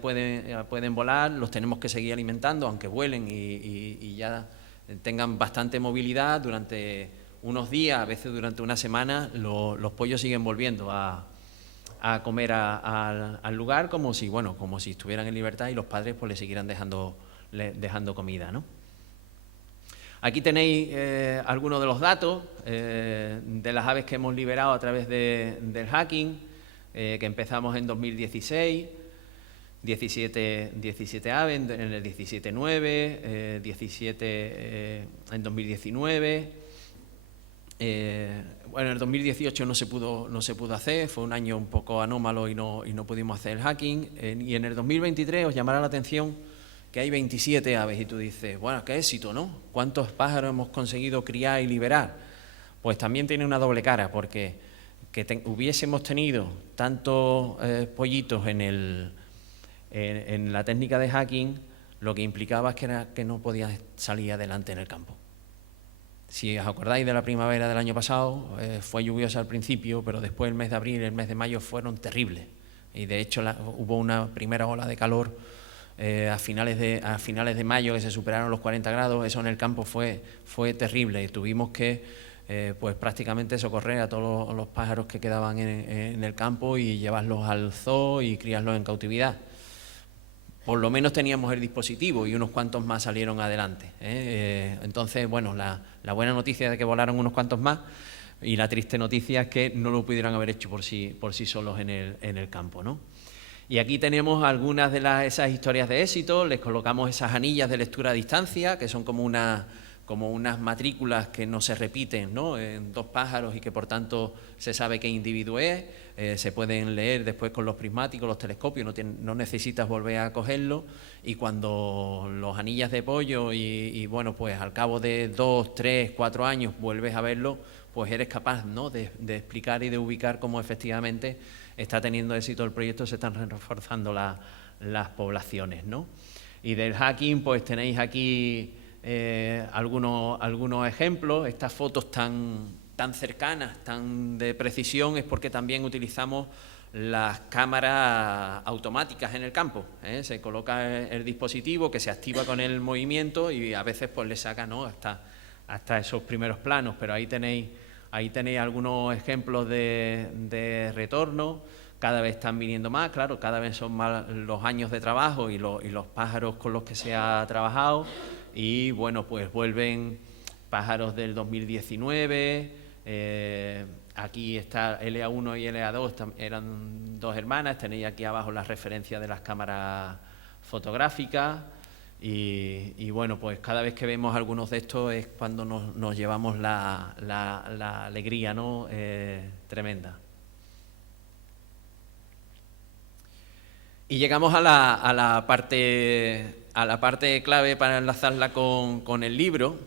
pueden volar, los tenemos que seguir alimentando, aunque vuelen y ya tengan bastante movilidad durante unos días, a veces durante una semana. Los pollos siguen volviendo a comer al lugar como si estuvieran en libertad, y los padres pues le siguieran dejando comida, ¿no? Aquí tenéis algunos de los datos de las aves que hemos liberado a través del hacking, que empezamos en 2016, 17 aves, en el 17 9, 17 en 2019. Bueno, en el 2018 no se pudo hacer, fue un año un poco anómalo y no pudimos hacer el hacking. Y en el 2023 os llamará la atención que hay 27 aves, y tú dices, bueno, qué éxito, ¿no? ¿Cuántos pájaros hemos conseguido criar y liberar? Pues también tiene una doble cara, porque hubiésemos tenido tantos pollitos en la técnica de hacking, lo que implicaba es que no podías salir adelante en el campo. Si os acordáis de la primavera del año pasado, fue lluviosa al principio, pero después el mes de abril y el mes de mayo fueron terribles. Y de hecho hubo una primera ola de calor a finales de mayo, que se superaron los 40 grados. Eso en el campo fue terrible, y tuvimos que pues prácticamente socorrer a todos los pájaros que quedaban en el campo y llevarlos al zoo y criarlos en cautividad. Por lo menos teníamos el dispositivo y unos cuantos más salieron adelante. Entonces, bueno, la buena noticia es de que volaron unos cuantos más, y la triste noticia es que no lo pudieran haber hecho por sí solos en el campo, ¿no? Y aquí tenemos algunas de esas historias de éxito. Les colocamos esas anillas de lectura a distancia, que son como unas matrículas que no se repiten, ¿no?, en dos pájaros, y que por tanto se sabe qué individuo es. Se pueden leer después con los prismáticos, los telescopios, no necesitas volver a cogerlo. Y cuando los anillas de pollo y bueno, pues al cabo de 2, 3, 4 años vuelves a verlo, pues eres capaz, ¿no?, de explicar y de ubicar cómo efectivamente está teniendo éxito el proyecto, se están reforzando las poblaciones, ¿no? Y del hacking, pues tenéis aquí algunos ejemplos. Estas fotos tan cercanas, tan de precisión, es porque también utilizamos las cámaras automáticas en el campo, ¿eh? Se coloca el dispositivo que se activa con el movimiento, y a veces pues le saca, ¿no?, hasta esos primeros planos. Pero ahí tenéis algunos ejemplos de retorno. Cada vez están viniendo más, claro, cada vez son más los años de trabajo y los pájaros con los que se ha trabajado. Y bueno, pues vuelven pájaros del 2019, aquí está LA1 y LA2, eran dos hermanas. Tenéis aquí abajo las referencias de las cámaras fotográficas, y bueno, pues cada vez que vemos algunos de estos es cuando nos llevamos la alegría, ¿no?, tremenda. Y llegamos a la parte clave para enlazarla con el libro,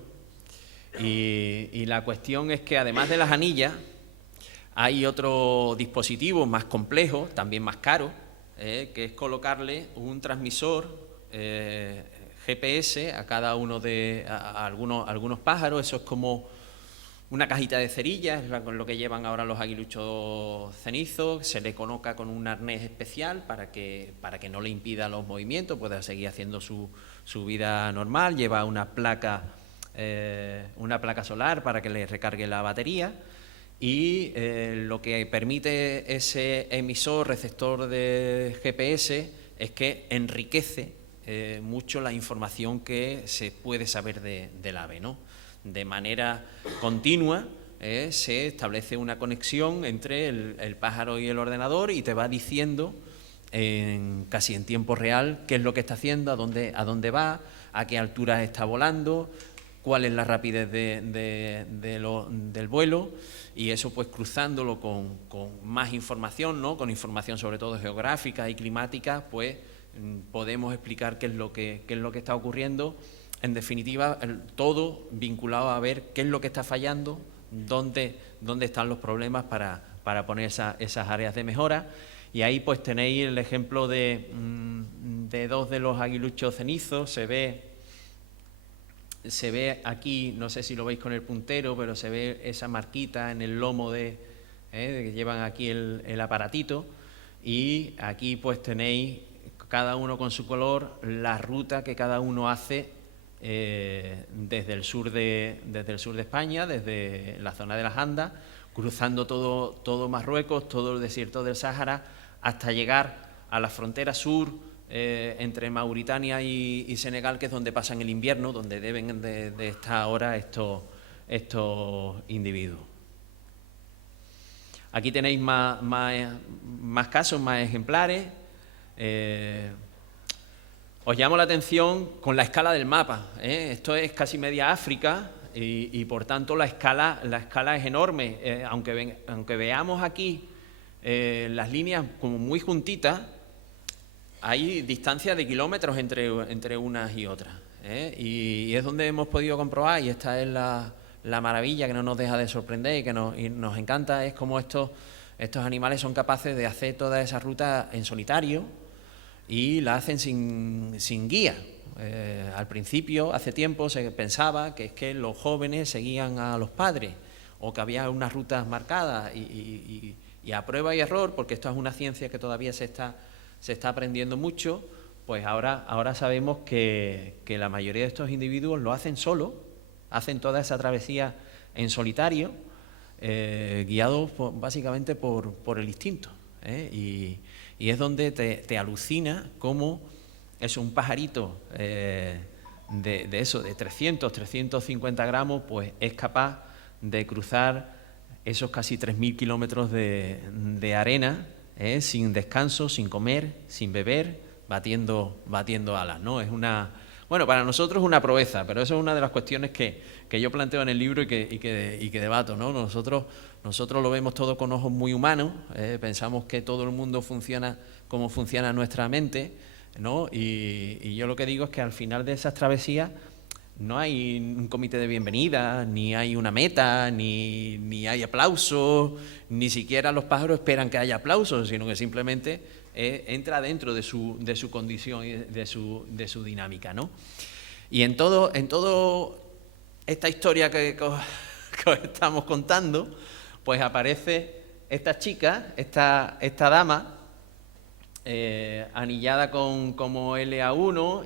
y la cuestión es que además de las anillas hay otro dispositivo más complejo, también más caro, que es colocarle un transmisor GPS a cada uno a algunos pájaros. Eso es como una cajita de cerillas, es lo que llevan ahora los aguiluchos cenizos. Se le coloca con un arnés especial para que no le impida los movimientos, pueda seguir haciendo su vida normal. Lleva una placa solar para que le recargue la batería, y lo que permite ese emisor receptor de GPS es que enriquece mucho la información que se puede saber del ave, ¿no? De manera continua se establece una conexión entre el pájaro y el ordenador, y te va diciendo casi en tiempo real qué es lo que está haciendo, a dónde va, a qué altura está volando, cuál es la rapidez del vuelo, y eso pues cruzándolo con más información, ¿no? Con información sobre todo geográfica y climática, pues podemos explicar qué es lo que está ocurriendo. En definitiva, todo vinculado a ver qué es lo que está fallando, dónde están los problemas para poner esas áreas de mejora. Y ahí pues tenéis el ejemplo de dos de los aguiluchos cenizos. Se ve aquí, no sé si lo veis con el puntero, pero se ve esa marquita en el lomo de que llevan aquí el aparatito. Y aquí pues tenéis cada uno con su color, la ruta que cada uno hace desde el sur de España, desde la zona de las Andas, cruzando todo Marruecos, todo el desierto del Sáhara, hasta llegar a la frontera sur entre Mauritania y Senegal, que es donde pasan el invierno, donde deben de estar ahora estos individuos. Aquí tenéis más casos, más ejemplares. Os llamo la atención con la escala del mapa, ¿eh? Esto es casi media África y por tanto la escala es enorme. Aunque veamos aquí las líneas como muy juntitas, hay distancias de kilómetros entre unas y otras, ¿eh? Y es donde hemos podido comprobar, y esta es la maravilla que no nos deja de sorprender y nos encanta, es cómo estos animales son capaces de hacer toda esa ruta en solitario y la hacen sin guía. Al principio, hace tiempo, se pensaba que es que los jóvenes seguían a los padres o que había unas rutas marcadas y a prueba y error, porque esto es una ciencia que todavía se está aprendiendo mucho, pues ahora sabemos que la mayoría de estos individuos lo hacen solos, hacen toda esa travesía en solitario, guiados básicamente por el instinto, ¿eh? Y es donde te alucina cómo es un pajarito de 300, 350 gramos, pues es capaz de cruzar esos casi 3.000 kilómetros de arena, sin descanso, sin comer, sin beber, batiendo alas, ¿no? Bueno, para nosotros es una proeza, pero eso es una de las cuestiones que yo planteo en el libro y que debato, ¿no? Nosotros lo vemos todo con ojos muy humanos, pensamos que todo el mundo funciona como funciona nuestra mente, ¿no? Y yo lo que digo es que al final de esas travesías no hay un comité de bienvenida, ni hay una meta, ni hay aplausos, ni siquiera los pájaros esperan que haya aplausos, sino que simplemente entra dentro de su condición y de su dinámica, ¿no? Y en todo esta historia que os estamos contando, pues aparece esta chica, esta dama, anillada como LA1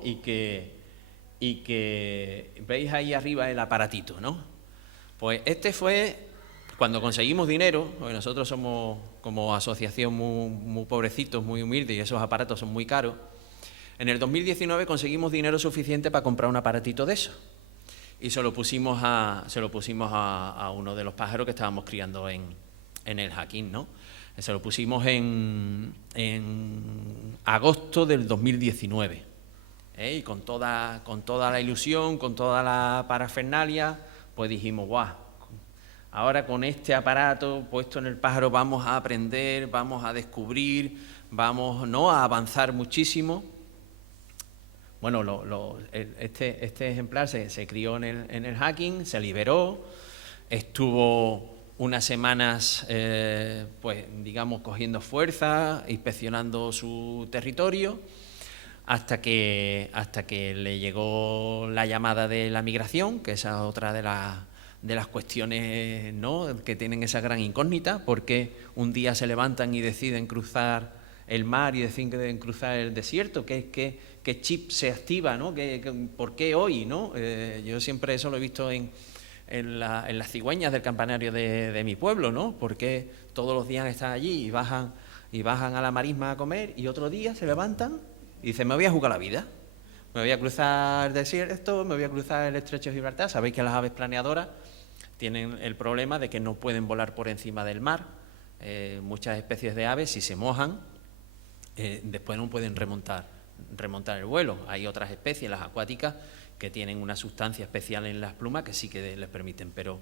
y que veis ahí arriba el aparatito, ¿no? Pues este fue cuando conseguimos dinero, porque nosotros somos como asociación muy pobrecitos, muy humildes, y esos aparatos son muy caros. En el 2019 conseguimos dinero suficiente para comprar un aparatito de eso y se lo pusimos a uno de los pájaros que estábamos criando en el Jaquín, ¿no? Se lo pusimos en agosto del 2019, y con toda la ilusión, con toda la parafernalia, pues dijimos, guau, ahora con este aparato puesto en el pájaro vamos a aprender, vamos a descubrir, vamos, ¿no?, a avanzar muchísimo. Bueno, este ejemplar se crió en el Jaquín, se liberó, estuvo unas semanas, pues digamos, cogiendo fuerza, inspeccionando su territorio, hasta que le llegó la llamada de la migración, que esa es otra de las cuestiones, ¿no?, que tienen esa gran incógnita, porque un día se levantan y deciden cruzar el mar y deciden cruzar el desierto, ¿qué chip se activa, ¿no? ¿Por qué hoy, no? Yo siempre eso lo he visto en las cigüeñas del campanario de mi pueblo, ¿no? Porque todos los días están allí y bajan a la marisma a comer, y otro día se levantan y dicen, me voy a jugar la vida, me voy a cruzar el desierto, me voy a cruzar el estrecho de Gibraltar. Sabéis que las aves planeadoras tienen el problema de que no pueden volar por encima del mar. Muchas especies de aves, si se mojan, después no pueden remontar el vuelo. Hay otras especies, las acuáticas, que tienen una sustancia especial en las plumas que sí que les permiten, pero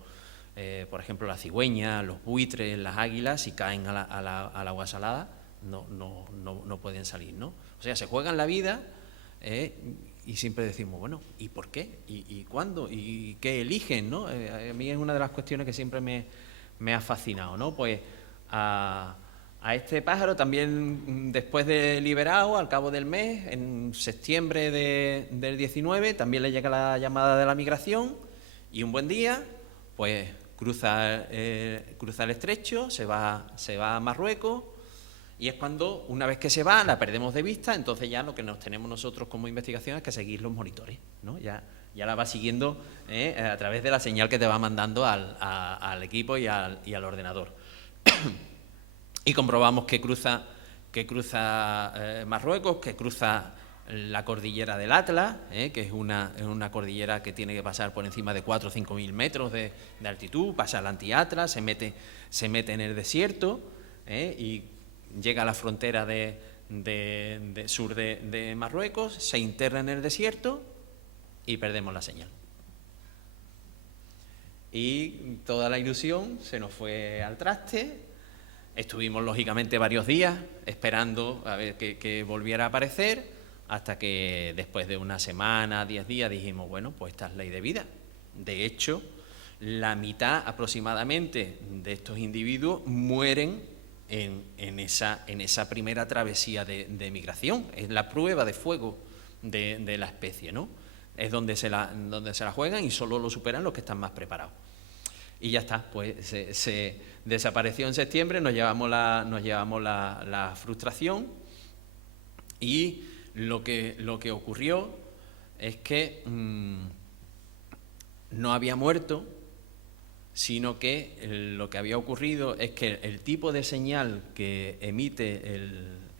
por ejemplo la cigüeña, los buitres, las águilas, si caen al agua salada no pueden salir, ¿no? O sea, se juegan la vida y siempre decimos, bueno, ¿y por qué? ¿Y cuándo? ¿Y qué eligen, no? A mí es una de las cuestiones que siempre me ha fascinado, ¿no? Pues a este pájaro también, después de liberado, al cabo del mes, en septiembre del 19, también le llega la llamada de la migración y un buen día, pues cruza el estrecho, se va a Marruecos, y es cuando, una vez que se va, la perdemos de vista, entonces ya lo que nos tenemos nosotros como investigación es que seguir los monitores, ¿no? Ya la va siguiendo a través de la señal que te va mandando al equipo y al ordenador. Y comprobamos que cruza Marruecos, que cruza la cordillera del Atlas, que es una cordillera que tiene que pasar por encima de 4 o 5 mil metros de altitud, pasa el anti-Atlas, se mete en el desierto y llega a la frontera sur de Marruecos, se interna en el desierto y perdemos la señal. Y toda la ilusión se nos fue al traste. Estuvimos, lógicamente, varios días esperando a ver que volviera a aparecer, hasta que después de una semana, 10 días, dijimos, bueno, pues esta es ley de vida. De hecho, la mitad aproximadamente de estos individuos mueren en esa primera travesía de migración. Es la prueba de fuego de la especie, ¿no? Es donde se la juegan y solo lo superan los que están más preparados. Y ya está, pues se desapareció en septiembre, nos llevamos la frustración, y lo que ocurrió es que no había muerto, sino que lo que había ocurrido es que el tipo de señal que emite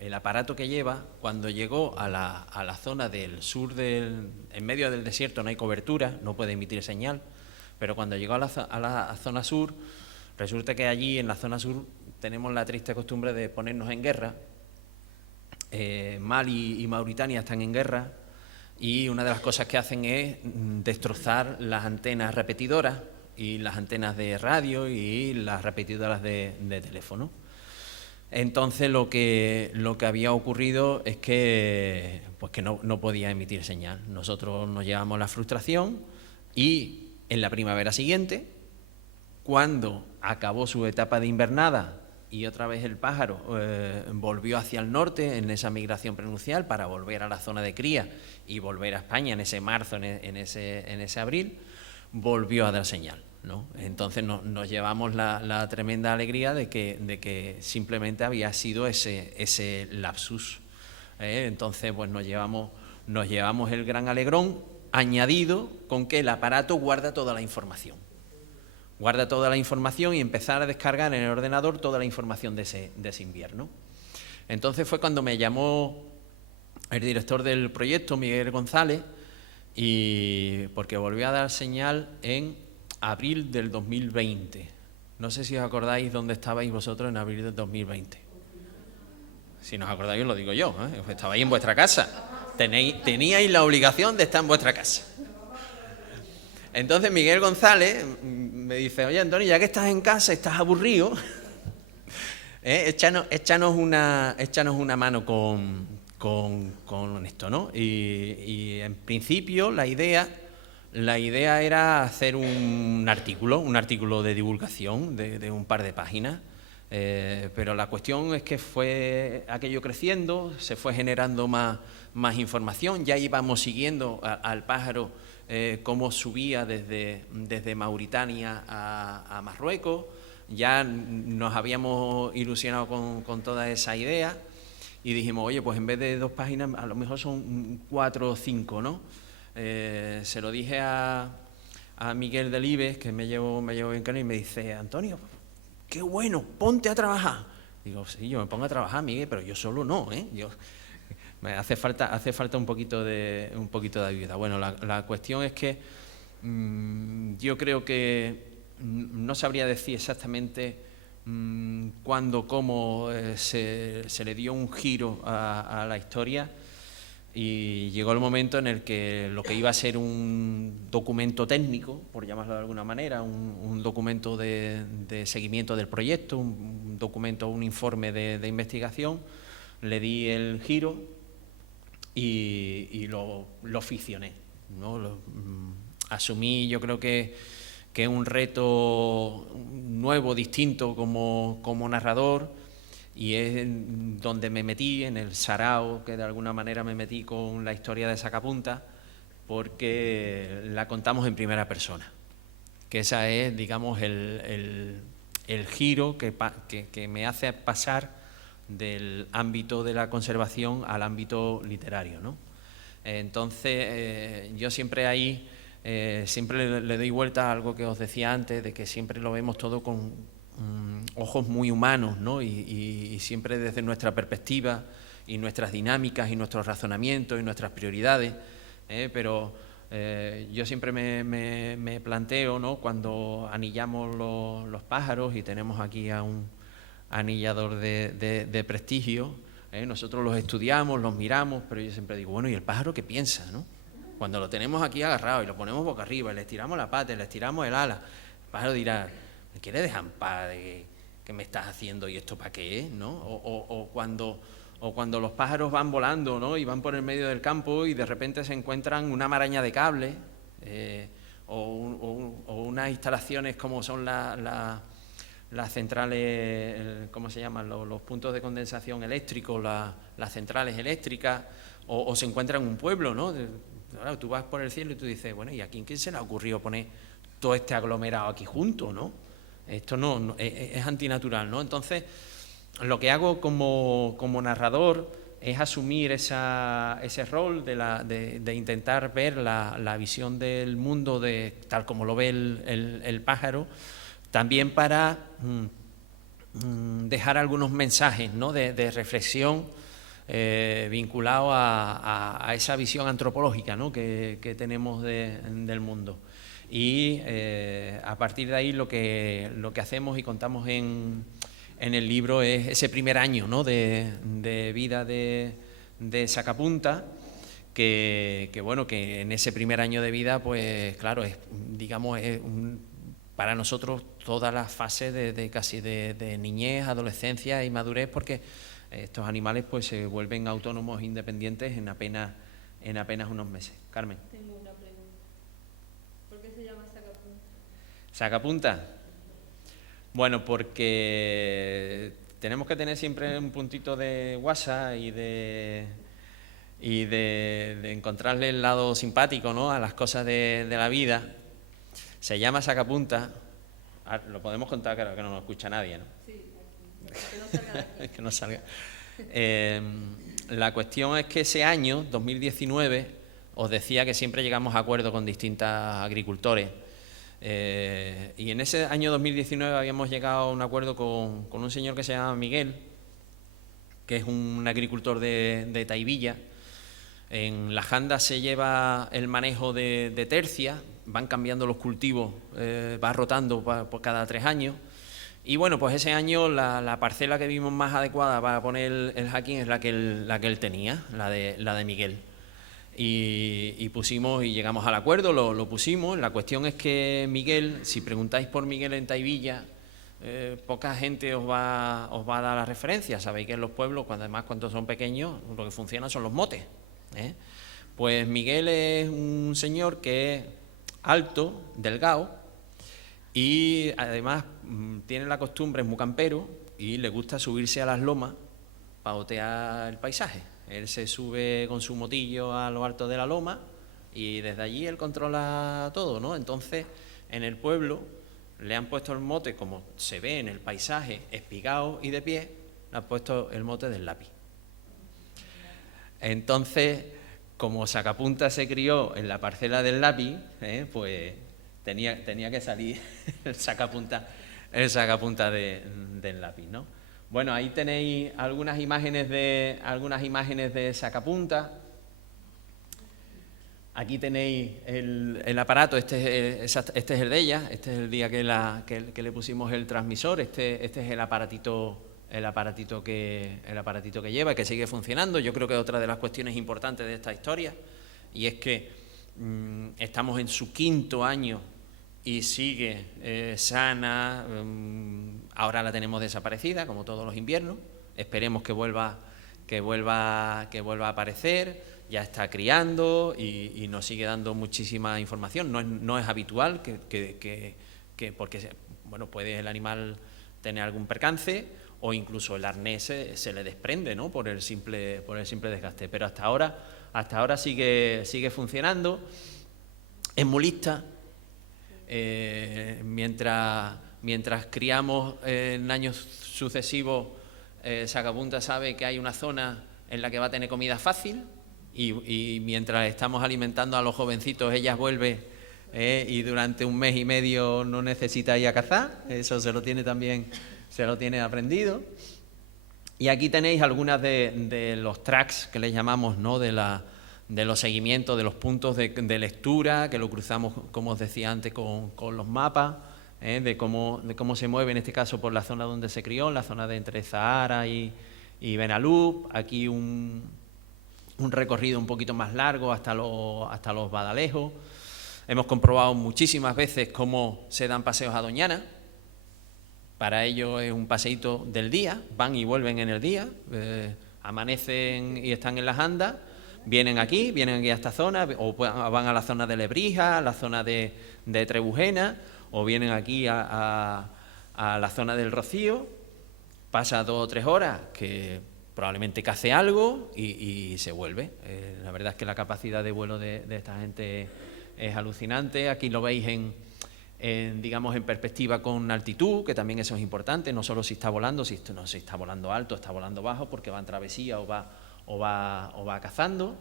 el aparato que lleva, cuando llegó a la zona del sur, en medio del desierto no hay cobertura, no puede emitir señal, pero cuando llegó a la zona sur, resulta que allí en la zona sur tenemos la triste costumbre de ponernos en guerra. Mali y Mauritania están en guerra, y una de las cosas que hacen es destrozar las antenas repetidoras y las antenas de radio y las repetidoras de teléfono. Entonces lo que había ocurrido es que no podía emitir señal. Nosotros nos llevamos la frustración, y en la primavera siguiente, cuando acabó su etapa de invernada y otra vez el pájaro volvió hacia el norte en esa migración prenupcial para volver a la zona de cría y volver a España en ese marzo, en ese abril, volvió a dar señal, ¿no? Entonces nos llevamos la tremenda alegría de que simplemente había sido ese lapsus. Entonces pues nos llevamos el gran alegrón, añadido con que el aparato guarda toda la información. Guarda toda la información y empezar a descargar en el ordenador toda la información de ese invierno. Entonces fue cuando me llamó el director del proyecto, Miguel González, porque volvió a dar señal en abril del 2020. No sé si os acordáis dónde estabais vosotros en abril del 2020. Si no os acordáis, os lo digo yo, estabais en vuestra casa. Teníais la obligación de estar en vuestra casa. Entonces Miguel González me dice, oye Antonio, ya que estás en casa, estás aburrido, échanos una mano con esto, ¿no? Y en principio la idea era hacer un artículo de divulgación de un par de páginas, pero la cuestión es que fue aquello creciendo, se fue generando más información, ya íbamos siguiendo al pájaro cómo subía desde Mauritania a Marruecos, ya nos habíamos ilusionado con toda esa idea y dijimos, oye, pues en vez de 2 páginas, a lo mejor son 4 o 5, ¿no? Se lo dije a Miguel Delibes, que me llevo bien con él, y me dice, Antonio, qué bueno, ponte a trabajar. Digo, sí, yo me pongo a trabajar, Miguel, pero yo solo no, me hace falta un poquito de ayuda. Bueno, la cuestión es que yo creo que no sabría decir exactamente cuándo, cómo se le dio un giro a la historia, y llegó el momento en el que lo que iba a ser un documento técnico, por llamarlo de alguna manera, un documento de seguimiento del proyecto, un documento, un informe de investigación, le di el giro y lo ficcioné, ¿no? Asumí, yo creo que es un reto nuevo, distinto como narrador, y es donde me metí, en el sarao, que de alguna manera me metí con la historia de Sacapunta, porque la contamos en primera persona, que esa es, digamos, el giro que me hace pasar del ámbito de la conservación al ámbito literario, ¿no? Entonces, yo siempre ahí, siempre le doy vuelta a algo que os decía antes, de que siempre lo vemos todo con ojos muy humanos, ¿no? Y siempre desde nuestra perspectiva y nuestras dinámicas y nuestros razonamientos y nuestras prioridades, pero yo siempre me planteo, ¿no?, cuando anillamos los pájaros, y tenemos aquí a un anillador de prestigio, nosotros los estudiamos, los miramos, pero yo siempre digo, bueno, ¿y el pájaro qué piensa, no? Cuando lo tenemos aquí agarrado y lo ponemos boca arriba y le estiramos la pata y le estiramos el ala, el pájaro dirá, ¿me quieres dejar en paz de qué me estás haciendo y esto para qué es, ¿no? O cuando los pájaros van volando, ¿no?, y van por el medio del campo y de repente se encuentran una maraña de cables, o unas instalaciones como son las centrales, ¿cómo se llaman?, los puntos de condensación eléctricos, las centrales eléctricas, o se encuentra en un pueblo, ¿no? Claro, tú vas por el cielo y tú dices, bueno, ¿y a quién se le ha ocurrido poner todo este aglomerado aquí junto, no? Esto no es antinatural, ¿no? Entonces, lo que hago como narrador es asumir ese rol de intentar ver la visión del mundo tal como lo ve el pájaro, también para dejar algunos mensajes, ¿no?, de reflexión vinculados a esa visión antropológica, ¿no?, que tenemos del mundo. Y a partir de ahí lo que hacemos y contamos en el libro es ese primer año, ¿no?, de vida de Sacapunta, que bueno, que en ese primer año de vida, pues claro, digamos, para nosotros toda la fase casi de niñez, adolescencia y madurez, porque estos animales pues se vuelven autónomos e independientes en apenas unos meses. Carmen. Tengo una pregunta. ¿Por qué se llama Sacapunta? ¿Sacapunta? Bueno, porque tenemos que tener siempre un puntito de guasa y de encontrarle el lado simpático, ¿no?, a las cosas de la vida. Se llama Sacapunta. Lo podemos contar, claro, que no nos escucha nadie, ¿no? Sí, que no salga de aquí. Que no salga. La cuestión es que ese año, 2019, os decía que siempre llegamos a acuerdo con distintos agricultores. Y en ese año 2019 habíamos llegado a un acuerdo con un señor que se llama Miguel, que es un agricultor de Taivilla. En la janda se lleva el manejo de tercia, van cambiando los cultivos, va rotando por cada 3 años. Y bueno, pues ese año la parcela que vimos más adecuada para poner el jacking es la que él tenía, la de Miguel. Y pusimos y llegamos al acuerdo, lo pusimos. La cuestión es que Miguel, si preguntáis por Miguel en Taivilla, poca gente os va a dar la referencia. Sabéis que en los pueblos, además cuando son pequeños, lo que funciona son los motes, ¿eh? Pues Miguel es un señor que es alto, delgado, y además tiene la costumbre, es muy campero, y le gusta subirse a las lomas para otear el paisaje. Él se sube con su motillo a lo alto de la loma y desde allí él controla todo, ¿no? Entonces, en el pueblo le han puesto el mote, como se ve en el paisaje, espigado y de pie, le han puesto el mote del lápiz. Entonces, como Sacapunta se crió en la parcela del lápiz, pues tenía que salir el sacapunta del lápiz, ¿no? Bueno, ahí tenéis algunas imágenes de Sacapunta. Aquí tenéis el aparato, este es el de ella, este es el día que le pusimos el transmisor, este es el aparatito que lleva, que sigue funcionando. Yo creo que es otra de las cuestiones importantes de esta historia, y es que estamos en su 5º año y sigue sana. Ahora la tenemos desaparecida, como todos los inviernos. Esperemos que vuelva a aparecer. Ya está criando y nos sigue dando muchísima información. No es habitual que porque bueno, puede el animal tener algún percance, o incluso el arnés se le desprende, ¿no?, por el simple desgaste. Pero hasta ahora sigue funcionando. Es muy lista. Mientras criamos en años sucesivos, Sacapunta sabe que hay una zona en la que va a tener comida fácil, y mientras estamos alimentando a los jovencitos, ella vuelve y durante 1 mes y medio no necesita ir a cazar. Eso se lo tiene aprendido. Y aquí tenéis algunas de los tracks que les llamamos, ¿no?, de los seguimientos, de los puntos de lectura, que lo cruzamos, como os decía antes, con los mapas, de cómo se mueve, en este caso por la zona donde se crió, en la zona de entre Zahara y Benalúd. Aquí un recorrido un poquito más largo hasta los Badalejos. Hemos comprobado muchísimas veces cómo se dan paseos a Doñana. Para ellos es un paseíto del día, van y vuelven en el día, amanecen y están en las andas, vienen aquí a esta zona, o van a la zona de Lebrija, a la zona de Trebujena, o vienen aquí a la zona del Rocío. Pasa 2 o 3 horas, que probablemente cace algo y se vuelve. La verdad es que la capacidad de vuelo de esta gente es alucinante. Aquí lo veis digamos, en perspectiva con altitud, que también eso es importante, no solo si está volando, si está volando alto, está volando bajo, porque va en travesía o va cazando.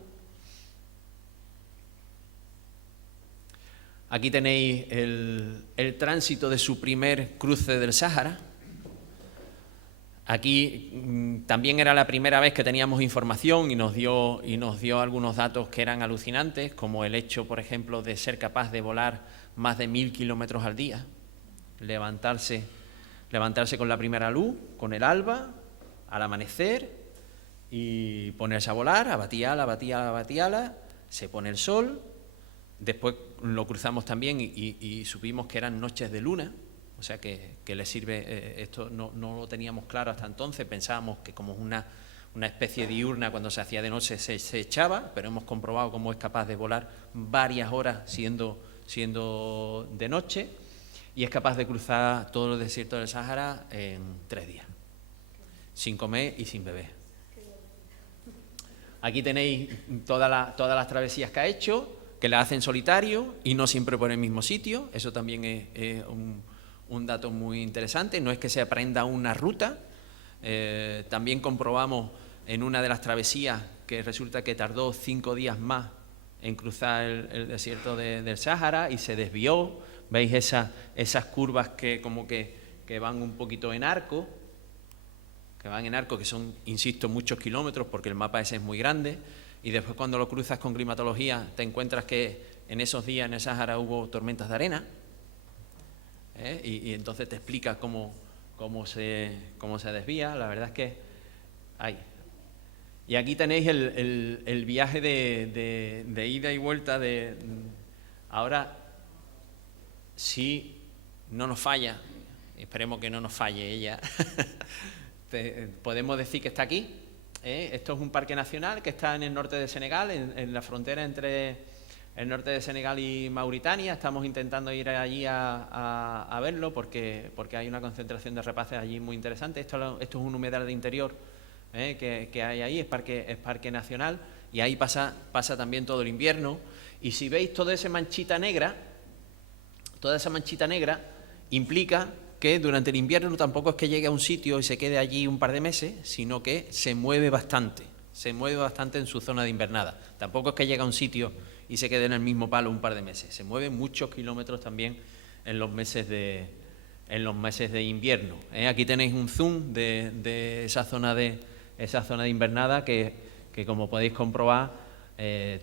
Aquí tenéis el tránsito de su primer cruce del Sáhara. Aquí también era la primera vez que teníamos información y nos dio algunos datos que eran alucinantes, como el hecho, por ejemplo, de ser capaz de volar más de 1000 kilómetros al día, levantarse con la primera luz, con el alba, al amanecer, y ponerse a volar, a Batiala, se pone el sol. Después lo cruzamos también y supimos que eran noches de luna. O sea que le sirve, esto no lo teníamos claro hasta entonces, pensábamos que como una especie diurna, cuando se hacía de noche se echaba, pero hemos comprobado cómo es capaz de volar varias horas siendo de noche, y es capaz de cruzar todo el desierto del Sáhara en 3 días, sin comer y sin beber. Aquí tenéis todas las travesías que ha hecho, que las hace en solitario y no siempre por el mismo sitio. Eso también es un dato muy interesante. No es que se aprenda una ruta. También comprobamos en una de las travesías que resulta que tardó 5 días más en cruzar el desierto del Sáhara y se desvió. Veis esas curvas que como que van un poquito en arco, que son, insisto, muchos kilómetros, porque el mapa ese es muy grande. Y después, cuando lo cruzas con climatología, te encuentras que en esos días en el Sáhara hubo tormentas de arena. Y entonces te explica cómo se desvía. La verdad es que hay. Y aquí tenéis el viaje de ida y vuelta. Ahora, si no nos falla, esperemos que no nos falle ella, podemos decir que está aquí. Esto es un parque nacional que está en el norte de Senegal, en la frontera entre el norte de Senegal y Mauritania. Estamos intentando ir allí a verlo porque hay una concentración de rapaces allí muy interesante. Esto es un humedal de interior que hay ahí, es parque nacional, y ahí pasa también todo el invierno. Y si veis toda esa manchita negra implica que durante el invierno tampoco es que llegue a un sitio y se quede allí un par de meses, sino que se mueve bastante en su zona de invernada. Tampoco es que llegue a un sitio y se quede en el mismo palo un par de meses. Se mueve muchos kilómetros también en los meses de invierno. Aquí tenéis un zoom de esa zona de invernada que como podéis comprobar,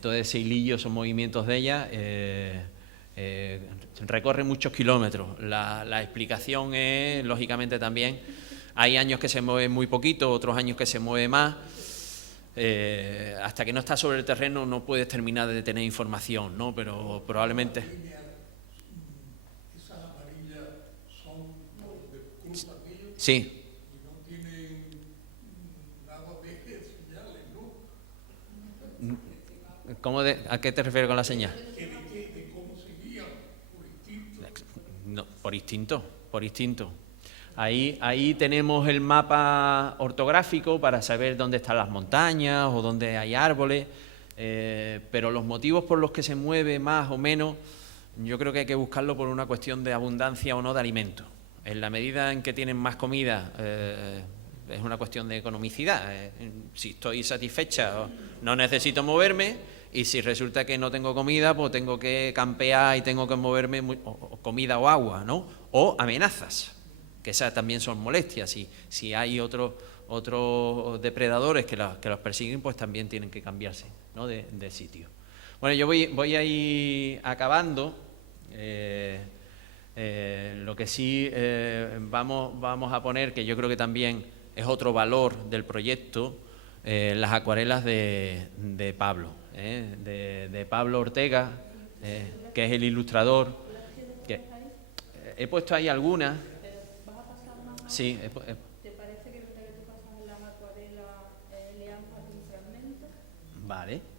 todo ese hilillo son movimientos de ella, recorre muchos kilómetros. La explicación es, lógicamente también, hay años que se mueve muy poquito, otros años que se mueve más. Hasta que no estás sobre el terreno no puedes terminar de tener información, ¿no? Pero probablemente... ¿Esas amarillas son de cruz aquello? Sí. Y no tienen nada de señales, ¿no? ¿A qué te refieres con la señal? ¿De cómo se guían? ¿Por instinto? No, por instinto, por instinto. Ahí tenemos el mapa ortográfico para saber dónde están las montañas o dónde hay árboles, pero los motivos por los que se mueve más o menos, yo creo que hay que buscarlo por una cuestión de abundancia o no de alimentos. En la medida en que tienen más comida, es una cuestión de economicidad. Si estoy satisfecha, no necesito moverme, y si resulta que no tengo comida, pues tengo que campear y tengo que moverme, o comida o agua, ¿no? O amenazas, que esas también son molestias. Si hay otros depredadores que los persiguen, pues también tienen que cambiarse, ¿no? de sitio. Bueno, yo voy a ir acabando. Lo que sí vamos a poner, que yo creo que también es otro valor del proyecto, las acuarelas de Pablo, de Pablo Ortega, que es el ilustrador. He puesto ahí algunas. Sí. ¿Te parece que mientras tú pasas las acuarelas leamos algún fragmento?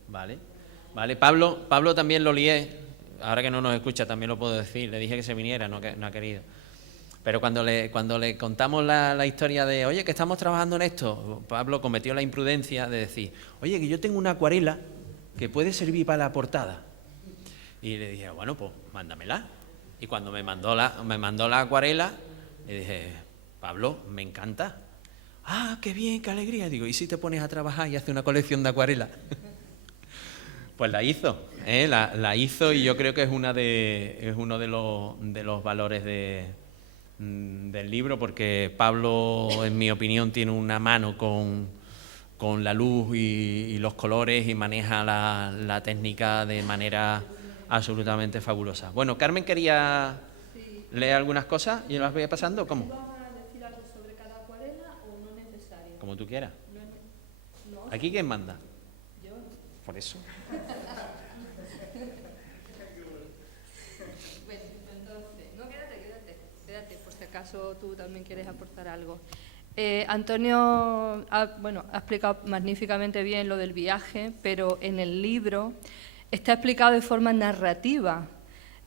Vale. Pablo también lo lié, ahora que no nos escucha también lo puedo decir, le dije que se viniera, no ha querido. Pero cuando le contamos la historia de, oye, que estamos trabajando en esto, Pablo cometió la imprudencia de decir, oye, que yo tengo una acuarela que puede servir para la portada. Y le dije, bueno, pues mándamela. Y cuando me mandó la acuarela, le dije, Pablo, me encanta. Ah, qué bien, qué alegría. Digo, ¿y si te pones a trabajar y haces una colección de acuarelas? Pues la hizo, la hizo, y yo creo que es uno de los valores del libro, porque Pablo, en mi opinión, tiene una mano con la luz y los colores, y maneja la técnica de manera absolutamente fabulosa. Bueno, Carmen quería leer algunas cosas y las voy pasando. ¿Cómo? ¿Vas a decir algo sobre cada acuarela o no es necesario? Como tú quieras. No. ¿Aquí quién manda? Yo. Por eso. Bueno, entonces, no, quédate, por si acaso tú también quieres aportar algo. Antonio ha explicado magníficamente bien lo del viaje, pero en el libro está explicado de forma narrativa.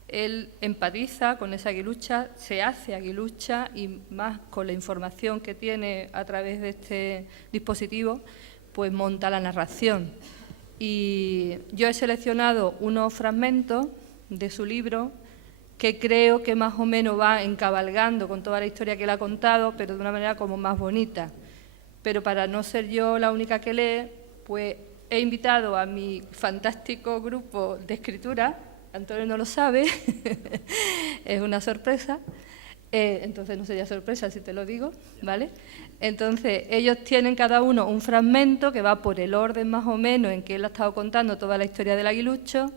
Él empatiza con esa aguilucha, se hace aguilucha, y más con la información que tiene a través de este dispositivo, pues monta la narración. Y yo he seleccionado unos fragmentos de su libro que creo que más o menos va encabalgando con toda la historia que él ha contado, pero de una manera como más bonita. Pero para no ser yo la única que lee, pues he invitado a mi fantástico grupo de escritura. Antonio no lo sabe, es una sorpresa, entonces no sería sorpresa si te lo digo, ¿vale? Entonces, ellos tienen cada uno un fragmento que va por el orden más o menos en que él ha estado contando toda la historia del aguilucho,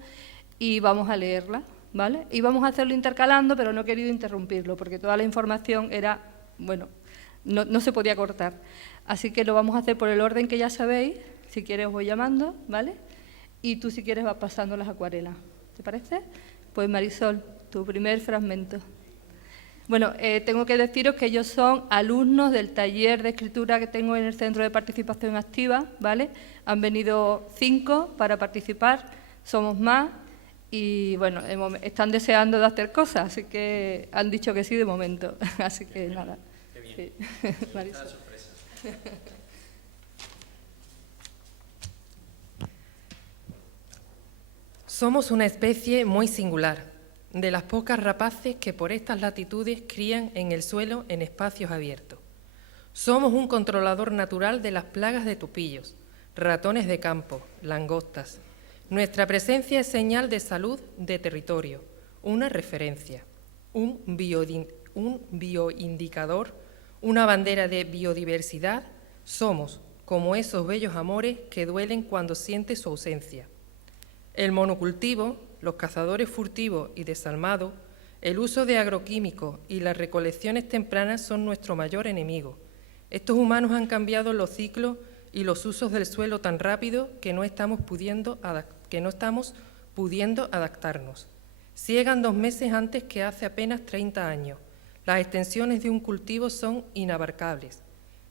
y vamos a leerla, ¿vale? Y vamos a hacerlo intercalando, pero no he querido interrumpirlo, porque toda la información era, bueno, no se podía cortar. Así que lo vamos a hacer por el orden que ya sabéis. Si quieres os voy llamando, ¿vale? Y tú, si quieres, vas pasando las acuarelas. ¿Te parece? Pues Marisol, tu primer fragmento. Bueno, tengo que deciros que ellos son alumnos del taller de escritura que tengo en el Centro de Participación Activa, ¿vale? Han venido 5 para participar, somos más, y bueno, están deseando de hacer cosas, así que han dicho que sí de momento. Así que nada. Qué bien. Sí. Marisol. Somos una especie muy singular, de las pocas rapaces que por estas latitudes crían en el suelo en espacios abiertos. Somos un controlador natural de las plagas de tupillos, ratones de campo, langostas. Nuestra presencia es señal de salud de territorio, una referencia, un bioindicador, una bandera de biodiversidad. Somos como esos bellos amores que duelen cuando sientes su ausencia. El monocultivo, los cazadores furtivos y desalmados, el uso de agroquímicos y las recolecciones tempranas son nuestro mayor enemigo. Estos humanos han cambiado los ciclos y los usos del suelo tan rápido que no estamos pudiendo adaptarnos. Siegan 2 meses antes que hace apenas 30 años. Las extensiones de un cultivo son inabarcables.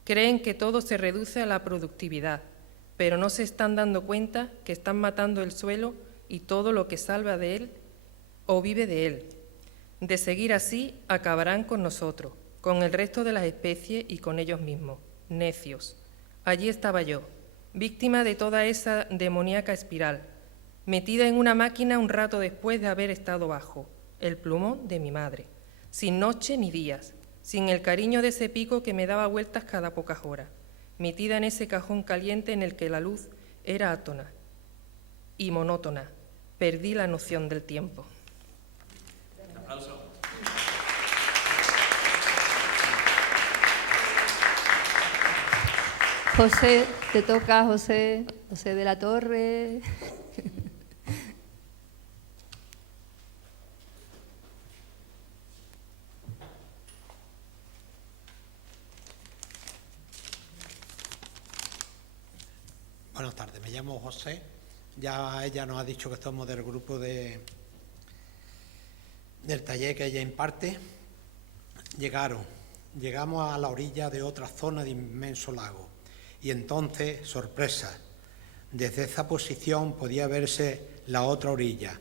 Creen que todo se reduce a la productividad, pero no se están dando cuenta que están matando el suelo y todo lo que salva de él o vive de él. De seguir así, acabarán con nosotros, con el resto de las especies y con ellos mismos. Necios. Allí estaba yo, víctima de toda esa demoníaca espiral, metida en una máquina un rato después de haber estado bajo el plumón de mi madre, sin noche ni días, sin el cariño de ese pico que me daba vueltas cada pocas horas, metida en ese cajón caliente en el que la luz era átona y monótona. Perdí la noción del tiempo. Un aplauso. José, te toca, José de la Torre. Buenas tardes, me llamo José. Ya ella nos ha dicho que somos del grupo del taller que ella imparte. Llegamos a la orilla de otra zona de inmenso lago y entonces, sorpresa, desde esa posición podía verse la otra orilla.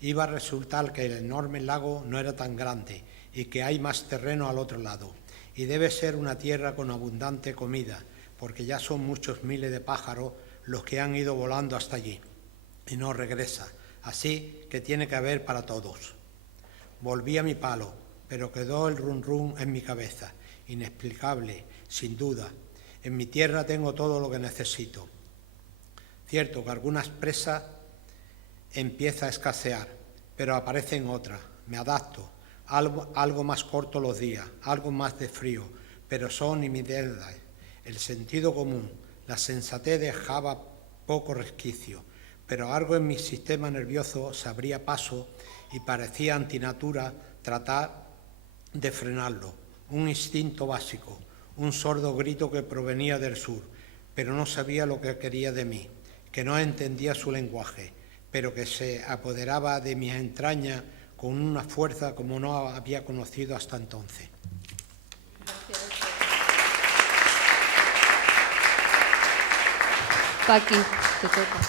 Iba a resultar que el enorme lago no era tan grande y que hay más terreno al otro lado y debe ser una tierra con abundante comida, porque ya son muchos miles de pájaros los que han ido volando hasta allí y no regresa, así que tiene que haber para todos. Volví a mi palo, pero quedó el rum rum en mi cabeza, inexplicable, sin duda. En mi tierra tengo todo lo que necesito. Cierto que algunas presas empieza a escasear, pero aparecen otras. Me adapto, algo más corto los días, algo más de frío, pero son nimiedades. El sentido común, la sensatez dejaba poco resquicio, pero algo en mi sistema nervioso se abría paso y parecía antinatura tratar de frenarlo. Un instinto básico, un sordo grito que provenía del sur, pero no sabía lo que quería de mí, que no entendía su lenguaje, pero que se apoderaba de mis entrañas con una fuerza como no había conocido hasta entonces. Paqui, te toca.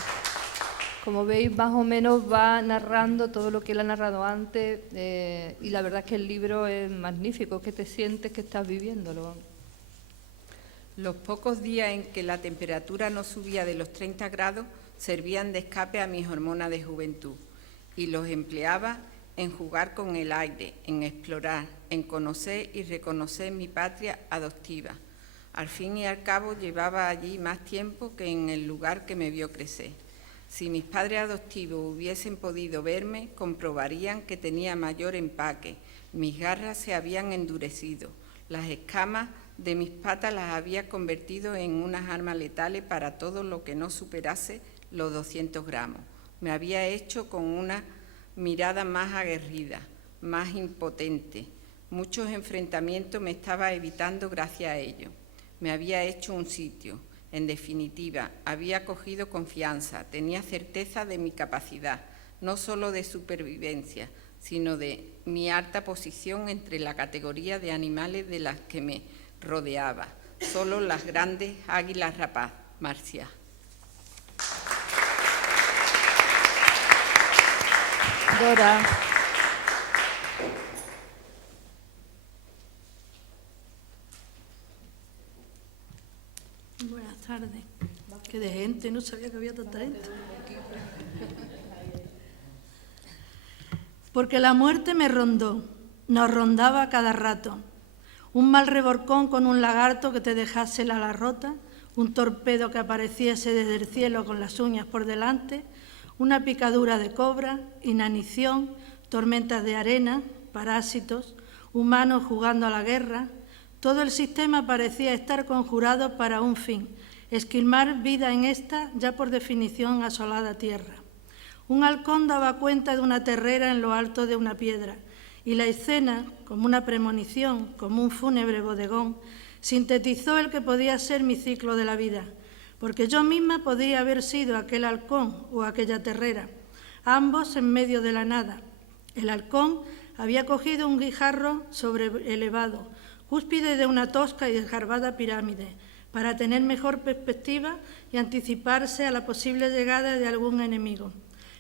Como veis, más o menos va narrando todo lo que él ha narrado antes y la verdad es que el libro es magnífico. ¿Qué te sientes que estás viviéndolo? Los pocos días en que la temperatura no subía de los 30 grados servían de escape a mis hormonas de juventud y los empleaba en jugar con el aire, en explorar, en conocer y reconocer mi patria adoptiva. Al fin y al cabo llevaba allí más tiempo que en el lugar que me vio crecer. Si mis padres adoptivos hubiesen podido verme, comprobarían que tenía mayor empaque. Mis garras se habían endurecido. Las escamas de mis patas las había convertido en unas armas letales para todo lo que no superase los 200 gramos. Me había hecho con una mirada más aguerrida, más impotente. Muchos enfrentamientos me estaba evitando gracias a ello. Me había hecho un sitio. En definitiva, había cogido confianza, tenía certeza de mi capacidad, no solo de supervivencia, sino de mi alta posición entre la categoría de animales de las que me rodeaba. Solo las grandes águilas rapaz, Marcia. Dora. Buenas tardes. Qué de gente, no sabía que había tanta gente. Porque la muerte me rondó, nos rondaba cada rato. Un mal reborcón con un lagarto que te dejase la ala rota, un torpedo que apareciese desde el cielo con las uñas por delante, una picadura de cobra, inanición, tormentas de arena, parásitos, humanos jugando a la guerra. Todo el sistema parecía estar conjurado para un fin, esquilmar vida en esta, ya por definición, asolada tierra. Un halcón daba cuenta de una terrera en lo alto de una piedra, y la escena, como una premonición, como un fúnebre bodegón, sintetizó el que podía ser mi ciclo de la vida, porque yo misma podría haber sido aquel halcón o aquella terrera, ambos en medio de la nada. El halcón había cogido un guijarro sobreelevado, cúspide de una tosca y desgarbada pirámide, para tener mejor perspectiva y anticiparse a la posible llegada de algún enemigo.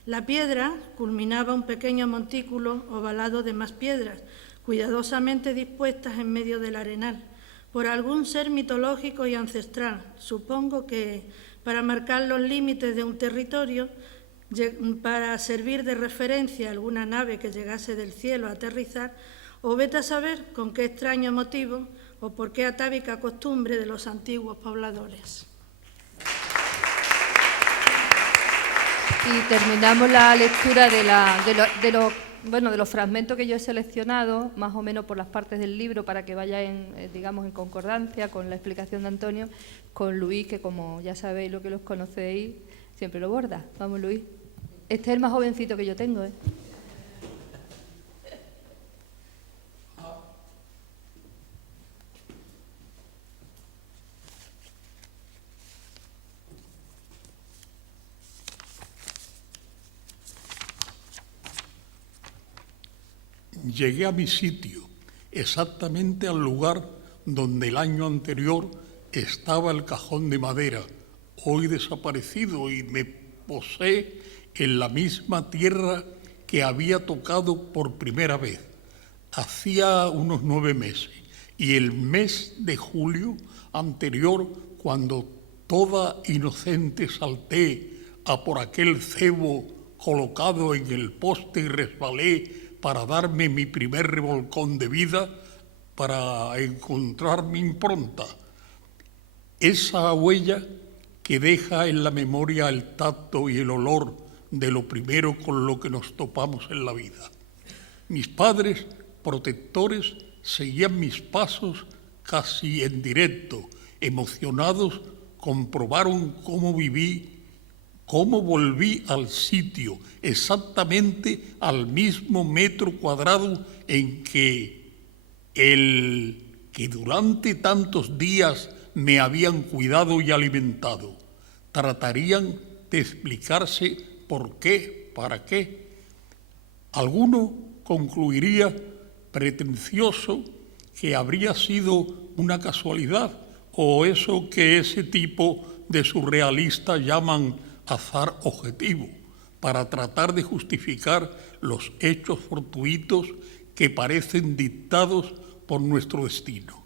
La piedra culminaba un pequeño montículo ovalado de más piedras, cuidadosamente dispuestas en medio del arenal, por algún ser mitológico y ancestral, supongo que para marcar los límites de un territorio, para servir de referencia a alguna nave que llegase del cielo a aterrizar, o vete a saber con qué extraño motivo o por qué atávica costumbre de los antiguos pobladores. Y terminamos la lectura de los fragmentos que yo he seleccionado, más o menos por las partes del libro, para que vaya digamos, en concordancia con la explicación de Antonio, con Luis, que como ya sabéis, lo que los conocéis, siempre lo borda. Vamos, Luis. Este es el más jovencito que yo tengo, ¿eh? Llegué a mi sitio, exactamente al lugar donde el año anterior estaba el cajón de madera, hoy desaparecido, y me posé en la misma tierra que había tocado por primera vez. Hacía unos 9 meses, y el mes de julio anterior, cuando toda inocente salté a por aquel cebo colocado en el poste y resbalé para darme mi primer revolcón de vida, para encontrar mi impronta. Esa huella que deja en la memoria el tacto y el olor de lo primero con lo que nos topamos en la vida. Mis padres protectores seguían mis pasos casi en directo. Emocionados, comprobaron cómo viví, cómo volví al sitio, exactamente al mismo metro cuadrado en que durante tantos días me habían cuidado y alimentado. Tratarían de explicarse por qué, para qué. Alguno concluiría pretencioso que habría sido una casualidad o eso que ese tipo de surrealistas llaman azar objetivo, para tratar de justificar los hechos fortuitos que parecen dictados por nuestro destino.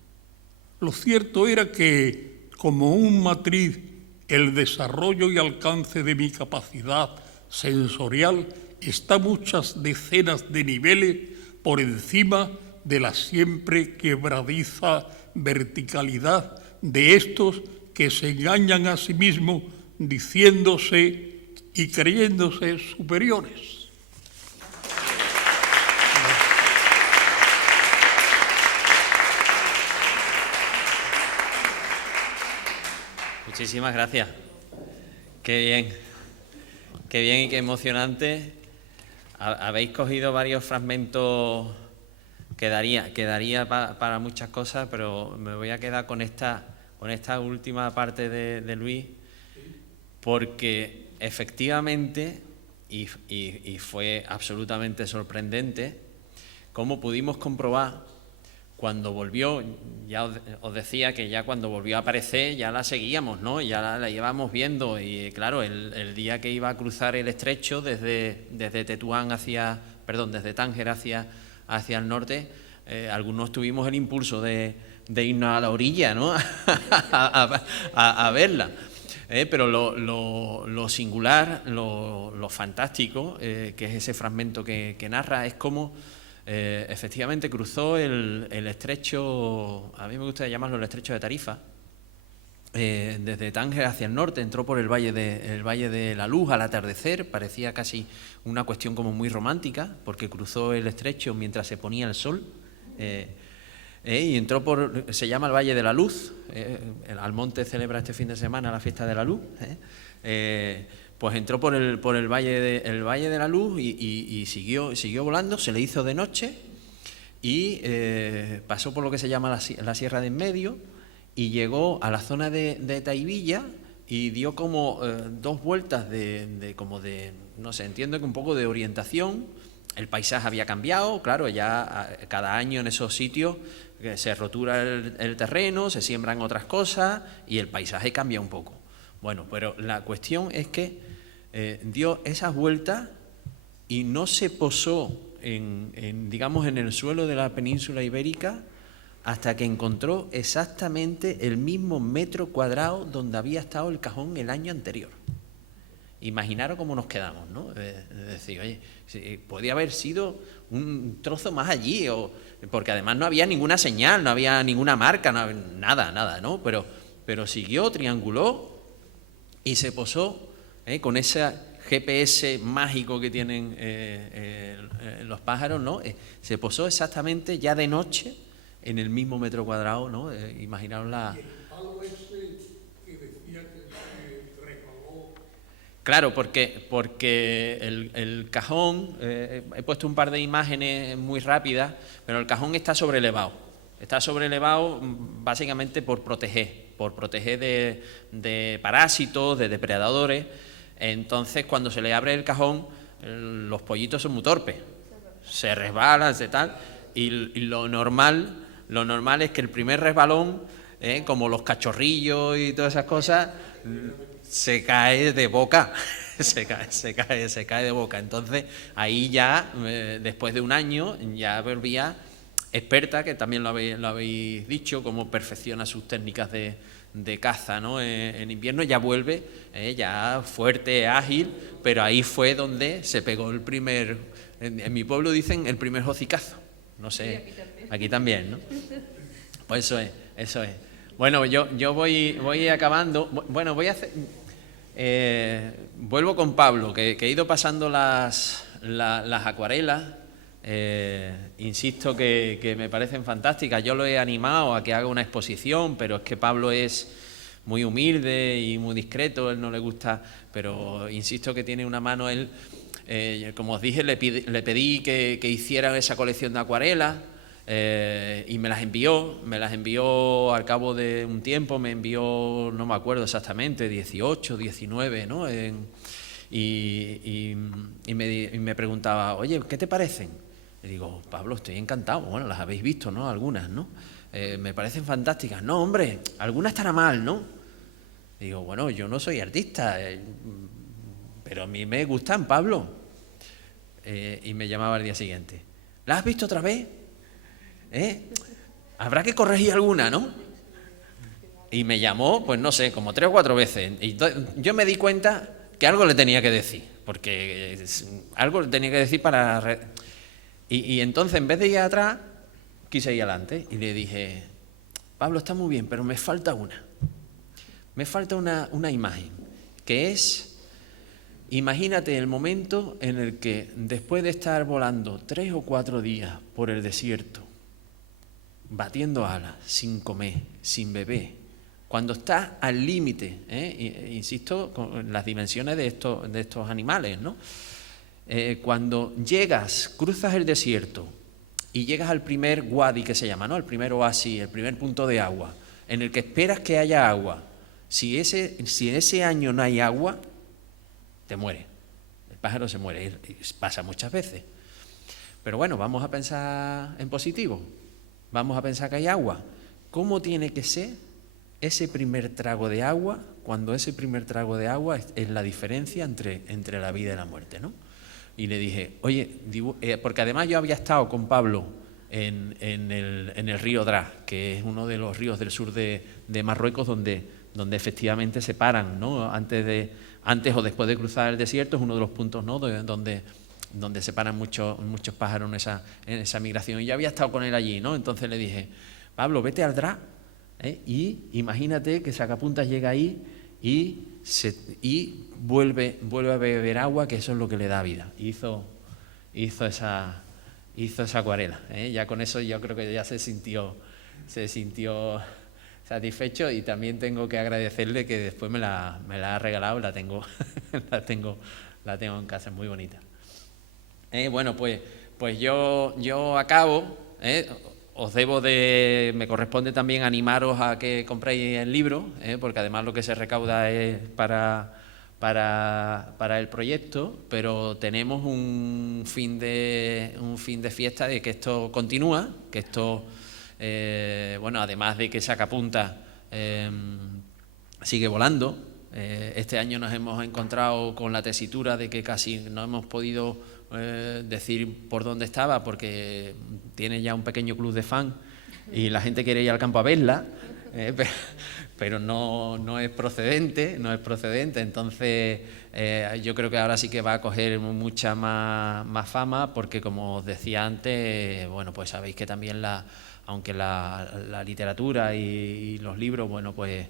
Lo cierto era que, como un matriz, el desarrollo y alcance de mi capacidad sensorial está muchas decenas de niveles por encima de la siempre quebradiza verticalidad de estos que se engañan a sí mismos diciéndose y creyéndose superiores. Muchísimas gracias. Qué bien y qué emocionante. Habéis cogido varios fragmentos que daría para muchas cosas, pero me voy a quedar con esta última parte de Luis, porque efectivamente, y fue absolutamente sorprendente, cómo pudimos comprobar cuando volvió. Ya os decía que ya cuando volvió a aparecer ya la seguíamos, ¿no? Ya la íbamos viendo, y claro, el día que iba a cruzar el estrecho desde Tánger hacia el norte, algunos tuvimos el impulso de irnos a la orilla, ¿no? a verla. Pero lo singular, lo fantástico, que es ese fragmento que narra, es cómo efectivamente cruzó el estrecho, a mí me gusta llamarlo el estrecho de Tarifa, desde Tánger hacia el norte, entró por el valle de la Luz al atardecer. Parecía casi una cuestión como muy romántica, porque cruzó el estrecho mientras se ponía el sol, y entró se llama el Valle de la Luz. El Almonte celebra este fin de semana la fiesta de la Luz, pues entró por el Valle de la Luz y siguió volando, se le hizo de noche y pasó por lo que se llama la Sierra de en Medio y llegó a la zona de Taivilla y dio como 2 vueltas no sé, entiendo que un poco de orientación. El paisaje había cambiado, claro, ya cada año en esos sitios se rotura el terreno, se siembran otras cosas y el paisaje cambia un poco. Bueno, pero la cuestión es que dio esas vueltas y no se posó digamos, en el suelo de la península ibérica hasta que encontró exactamente el mismo metro cuadrado donde había estado el cajón el año anterior. Imaginaros cómo nos quedamos, ¿no? Es decir, oye, podía haber sido un trozo más allí, porque además no había ninguna señal, no había ninguna marca, nada, ¿no? Pero siguió, trianguló y se posó con ese GPS mágico que tienen los pájaros, ¿no? Se posó exactamente ya de noche en el mismo metro cuadrado, ¿no? Imaginaros la... Claro, porque el cajón, he puesto un par de imágenes muy rápidas, pero el cajón está sobrelevado. Está sobrelevado básicamente por proteger de parásitos, de depredadores. Entonces, cuando se le abre el cajón, los pollitos son muy torpes, se resbalan, tal, y lo normal es que el primer resbalón, como los cachorrillos y todas esas cosas, se cae de boca, se cae de boca. Entonces, ahí ya, después de un año, ya volvía experta, que también lo habéis dicho, cómo perfecciona sus técnicas de caza, ¿no? En invierno ya vuelve, ya fuerte, ágil, pero ahí fue donde se pegó el primer, en mi pueblo dicen el primer hocicazo, no sé, aquí también, ¿no? Pues eso es. Bueno, yo voy acabando, bueno, voy a hacer... vuelvo con Pablo, que he ido pasando las acuarelas. Insisto que me parecen fantásticas. Yo lo he animado a que haga una exposición, pero es que Pablo es muy humilde y muy discreto, él no le gusta, pero insisto que tiene una mano él. Como os dije, le pedí que hiciera esa colección de acuarelas. Y me las envió al cabo de un tiempo, me envió, no me acuerdo exactamente, 18, 19, ¿no? Y me preguntaba, oye, ¿qué te parecen? Le digo, Pablo, estoy encantado. Bueno, las habéis visto, ¿no? Algunas, ¿no? Me parecen fantásticas. No, hombre, algunas estará mal, ¿no? Le digo, bueno, yo no soy artista, pero a mí me gustan, Pablo. Y me llamaba al día siguiente. ¿Las has visto otra vez? Habrá que corregir alguna, ¿no? Y me llamó, pues no sé, como 3 o 4 veces. Y yo me di cuenta que algo le tenía que decir, porque algo le tenía que decir para... Y entonces, en vez de ir atrás, quise ir adelante y le dije, Pablo, está muy bien, pero me falta una. Me falta una imagen, que es, imagínate el momento en el que, después de estar volando 3 o 4 días por el desierto, batiendo alas, sin comer, sin beber, cuando estás al límite, insisto, con las dimensiones de estos animales, ¿no? Cuando cruzas el desierto y llegas al primer wadi que se llama, ¿no? El primer oasis, el primer punto de agua, en el que esperas que haya agua. Si ese año no hay agua, te muere. El pájaro se muere, pasa muchas veces. Pero bueno, vamos a pensar en positivo. Vamos a pensar que hay agua. ¿Cómo tiene que ser ese primer trago de agua, cuando ese primer trago de agua es la diferencia entre la vida y la muerte, ¿no? Y le dije, oye, porque además yo había estado con Pablo en el río Dras, que es uno de los ríos del sur de Marruecos donde efectivamente se paran, ¿no? Antes o después de cruzar el desierto, es uno de los puntos, ¿no? donde se paran muchos pájaros en esa migración. Y yo había estado con él allí, ¿no? Entonces le dije, Pablo, vete al Dras, y imagínate que Sacapuntas llega ahí y vuelve a beber agua, que eso es lo que le da vida. Hizo esa acuarela, Ya con eso yo creo que ya se sintió satisfecho, y también tengo que agradecerle que después me la ha regalado, la tengo en casa, es muy bonita. Bueno, pues yo acabo, os me corresponde también animaros a que compréis el libro, porque además lo que se recauda es para el proyecto, pero tenemos un fin de fiesta de que esto continúa, que esto, bueno, además de que Sacapunta sigue volando. Este año nos hemos encontrado con la tesitura de que casi no hemos podido decir por dónde estaba, porque tiene ya un pequeño club de fan y la gente quiere ir al campo a verla, pero no es procedente, entonces yo creo que ahora sí que va a coger mucha más fama, porque como os decía antes, bueno, pues sabéis que también aunque la literatura y los libros, bueno, pues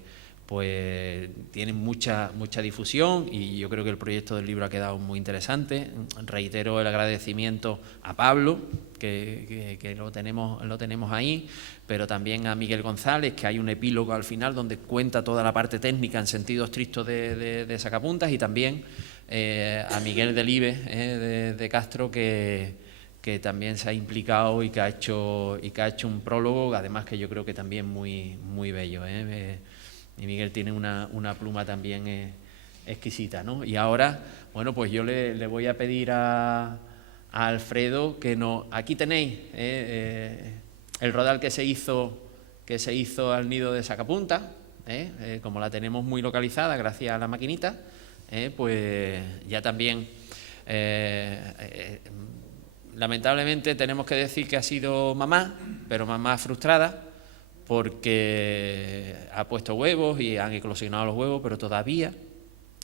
tienen mucha difusión, y yo creo que el proyecto del libro ha quedado muy interesante. Reitero el agradecimiento a Pablo, que lo tenemos ahí, pero también a Miguel González, que hay un epílogo al final donde cuenta toda la parte técnica en sentido estricto de Sacapuntas, y también a Miguel Delibes de Castro, que también se ha implicado y que ha hecho un prólogo, además que yo creo que también muy bello. Y Miguel tiene una pluma también exquisita, ¿no? Y ahora, bueno, pues yo le voy a pedir a Alfredo que aquí tenéis el rodal que se hizo al nido de Sacapunta, como la tenemos muy localizada gracias a la maquinita, pues ya también lamentablemente tenemos que decir que ha sido mamá, pero mamá frustrada, porque ha puesto huevos y han eclosionado los huevos, pero todavía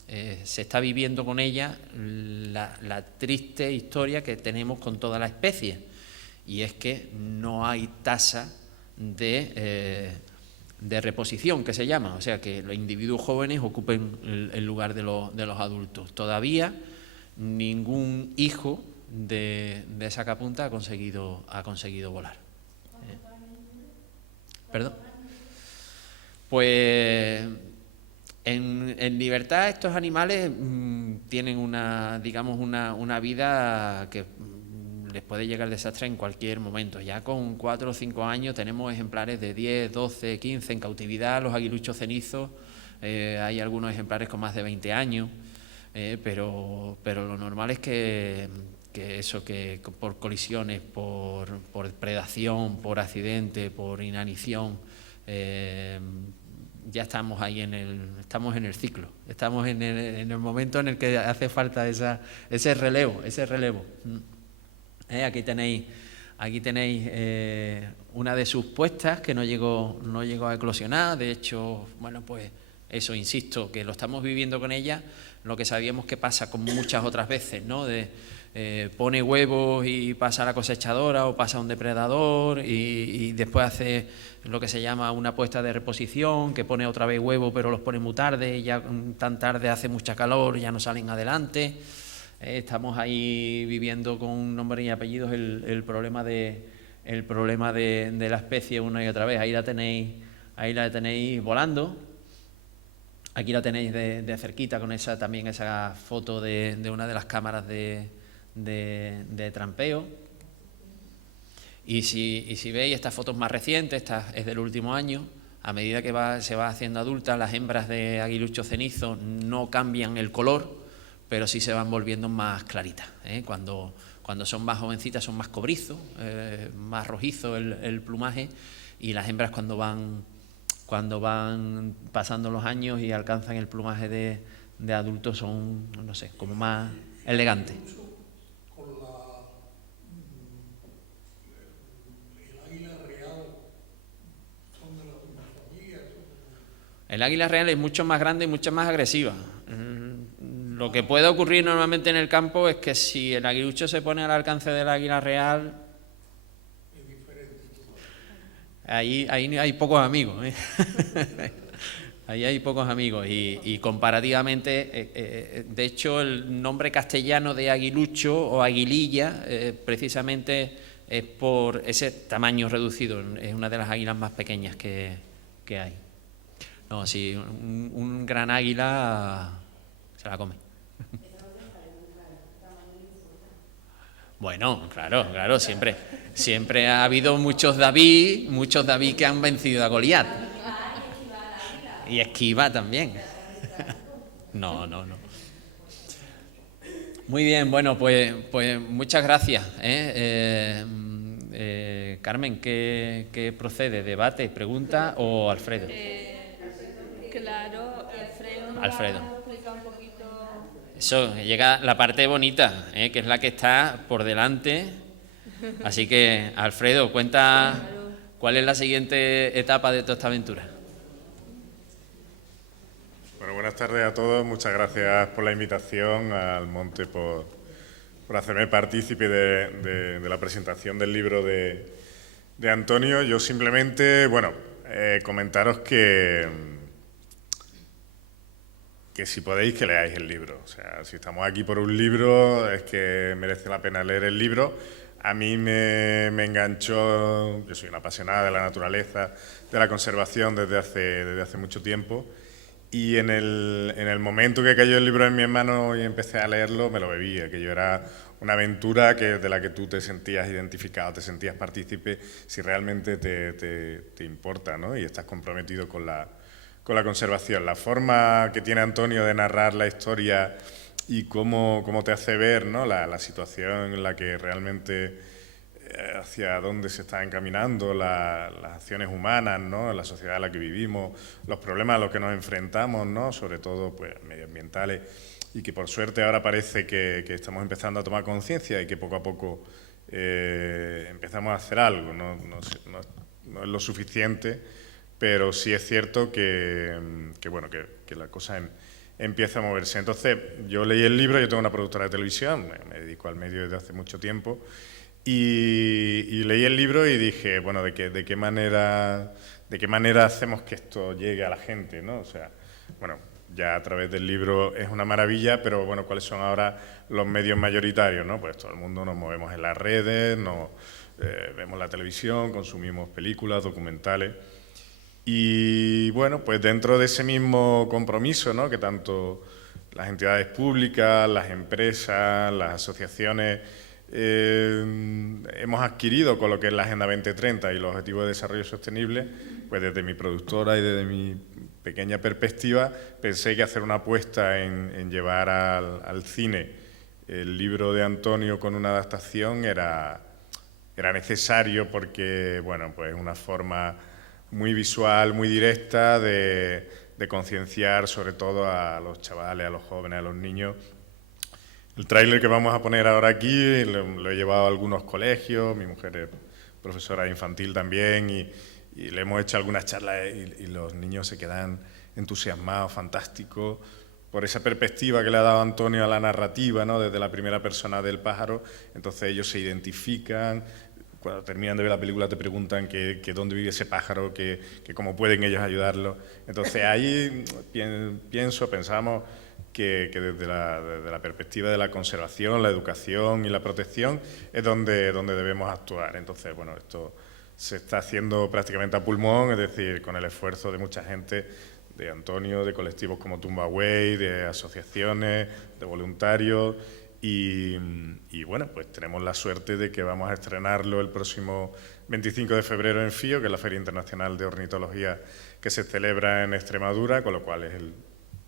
se está viviendo con ella la triste historia que tenemos con toda la especie, y es que no hay tasa de reposición, que se llama, o sea, que los individuos jóvenes ocupen el lugar de los adultos. Todavía ningún hijo de Sacapunta ha conseguido volar. ¿Perdón? Pues en libertad estos animales tienen una vida que les puede llegar desastre en cualquier momento. Ya con 4 o 5 años tenemos ejemplares de 10, 12, 15 en cautividad. Los aguiluchos cenizos, hay algunos ejemplares con más de 20 años, pero lo normal es que por colisiones, por predación, por accidente, por inanición, ya estamos ahí en el ciclo, estamos en el momento en el que hace falta ese relevo. Aquí tenéis una de sus puestas que no llegó a eclosionar. De hecho, bueno, pues eso, insisto, que lo estamos viviendo con ella, lo que sabíamos que pasa con muchas otras veces, ¿no? Pone huevos y pasa a la cosechadora o pasa a un depredador y después hace lo que se llama una puesta de reposición, que pone otra vez huevos pero los pone muy tarde, y ya tan tarde hace mucha calor y ya no salen adelante. Estamos ahí viviendo con nombre y apellidos el problema de la especie una y otra vez. Ahí la tenéis volando. Aquí la tenéis de cerquita con esa foto de una de las cámaras de trampeo. Y si veis estas fotos más recientes, esta es del último año, a medida que se va haciendo adulta, las hembras de aguilucho cenizo no cambian el color, pero sí se van volviendo más claritas. Cuando son más jovencitas son más cobrizos, más rojizo el plumaje, y las hembras cuando van pasando los años y alcanzan el plumaje de adultos son, no sé, como más elegantes. El águila real es mucho más grande y mucho más agresiva. Lo que puede ocurrir normalmente en el campo es que si el aguilucho se pone al alcance del águila real, ahí hay pocos amigos. Ahí hay pocos amigos y comparativamente, de hecho, el nombre castellano de aguilucho o aguililla precisamente es por ese tamaño reducido. Es una de las águilas más pequeñas que hay. No, sí, un gran águila se la come. Bueno, claro, siempre ha habido muchos David que han vencido a Goliat. Y esquiva también. No. Muy bien, bueno, pues muchas gracias. Carmen, ¿qué procede? ¿Debate, pregunta o Alfredo? Claro, Alfredo. Va a explicar un poquito. Eso, llega la parte bonita, que es la que está por delante. Así que, Alfredo, cuenta cuál es la siguiente etapa de toda esta aventura. Bueno, buenas tardes a todos. Muchas gracias por la invitación, al Monte por hacerme partícipe de la presentación del libro de Antonio. Yo simplemente, comentaros que si podéis que leáis el libro. O sea, si estamos aquí por un libro, es que merece la pena leer el libro. A mí me enganchó, yo soy una apasionada de la naturaleza, de la conservación desde hace mucho tiempo. Y en el momento que cayó el libro en mis manos y empecé a leerlo, me lo bebí. Aquello era una aventura de la que tú te sentías identificado, te sentías partícipe, si realmente te importa, ¿no? Y estás comprometido con la conservación. La forma que tiene Antonio de narrar la historia y cómo te hace ver, ¿no?, la situación en la que realmente hacia dónde se están encaminando las acciones humanas, ¿no?, en la sociedad en la que vivimos, los problemas a los que nos enfrentamos, ¿no?, sobre todo pues medioambientales, y que por suerte ahora parece que estamos empezando a tomar conciencia y que poco a poco empezamos a hacer algo. No es lo suficiente, pero sí es cierto que la cosa empieza a moverse. Entonces, yo leí el libro, yo tengo una productora de televisión, me dedico al medio desde hace mucho tiempo, y leí el libro y dije, bueno, ¿de qué manera hacemos que esto llegue a la gente, ¿no? O sea, bueno, ya a través del libro es una maravilla, pero bueno, ¿cuáles son ahora los medios mayoritarios, no? Pues todo el mundo nos movemos en las redes, vemos la televisión, consumimos películas, documentales. Y bueno, pues dentro de ese mismo compromiso, ¿no?, que tanto las entidades públicas, las empresas, las asociaciones hemos adquirido con lo que es la Agenda 2030 y los Objetivos de Desarrollo Sostenible, pues desde mi productora y desde mi pequeña perspectiva pensé que hacer una apuesta en llevar al cine el libro de Antonio con una adaptación era necesario, porque bueno, pues una forma muy visual, muy directa de concienciar sobre todo a los chavales, a los jóvenes, a los niños. El tráiler que vamos a poner ahora aquí lo he llevado a algunos colegios, mi mujer es profesora infantil también, y le hemos hecho algunas charlas y los niños se quedan entusiasmados, fantásticos, por esa perspectiva que le ha dado Antonio a la narrativa, ¿no?, desde la primera persona del pájaro. Entonces ellos se identifican. Cuando terminan de ver la película te preguntan que dónde vive ese pájaro, que cómo pueden ellos ayudarlo. Entonces ahí pensamos que desde la perspectiva de la conservación, la educación y la protección es donde debemos actuar. Entonces, bueno, esto se está haciendo prácticamente a pulmón, es decir, con el esfuerzo de mucha gente, de Antonio, de colectivos como Tumbaway, de asociaciones, de voluntarios. Y bueno, pues tenemos la suerte de que vamos a estrenarlo el próximo 25 de febrero en FIO, que es la Feria Internacional de Ornitología que se celebra en Extremadura, con lo cual es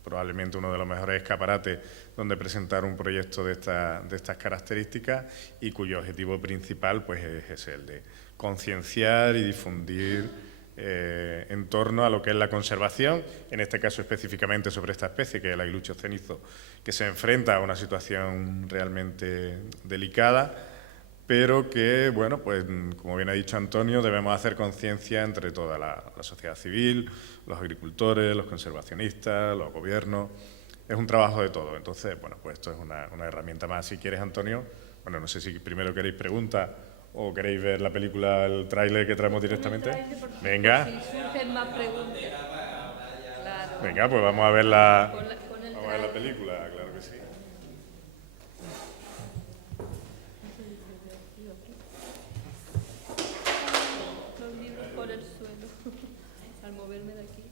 probablemente uno de los mejores escaparates donde presentar un proyecto de estas características, y cuyo objetivo principal pues es el de concienciar y difundir en torno a lo que es la conservación, en este caso específicamente sobre esta especie, que es el aguilucho cenizo, que se enfrenta a una situación realmente delicada, pero que, bueno, pues como bien ha dicho Antonio, debemos hacer conciencia entre toda la sociedad civil, los agricultores, los conservacionistas, los gobiernos. Es un trabajo de todo. Entonces, bueno, pues esto es una herramienta más. Si quieres, Antonio, bueno, no sé si primero queréis preguntas o queréis ver la película, el tráiler que traemos directamente. Venga. Venga, pues vamos a ver la película, claro que sí. Los libros por el suelo, al moverme de aquí.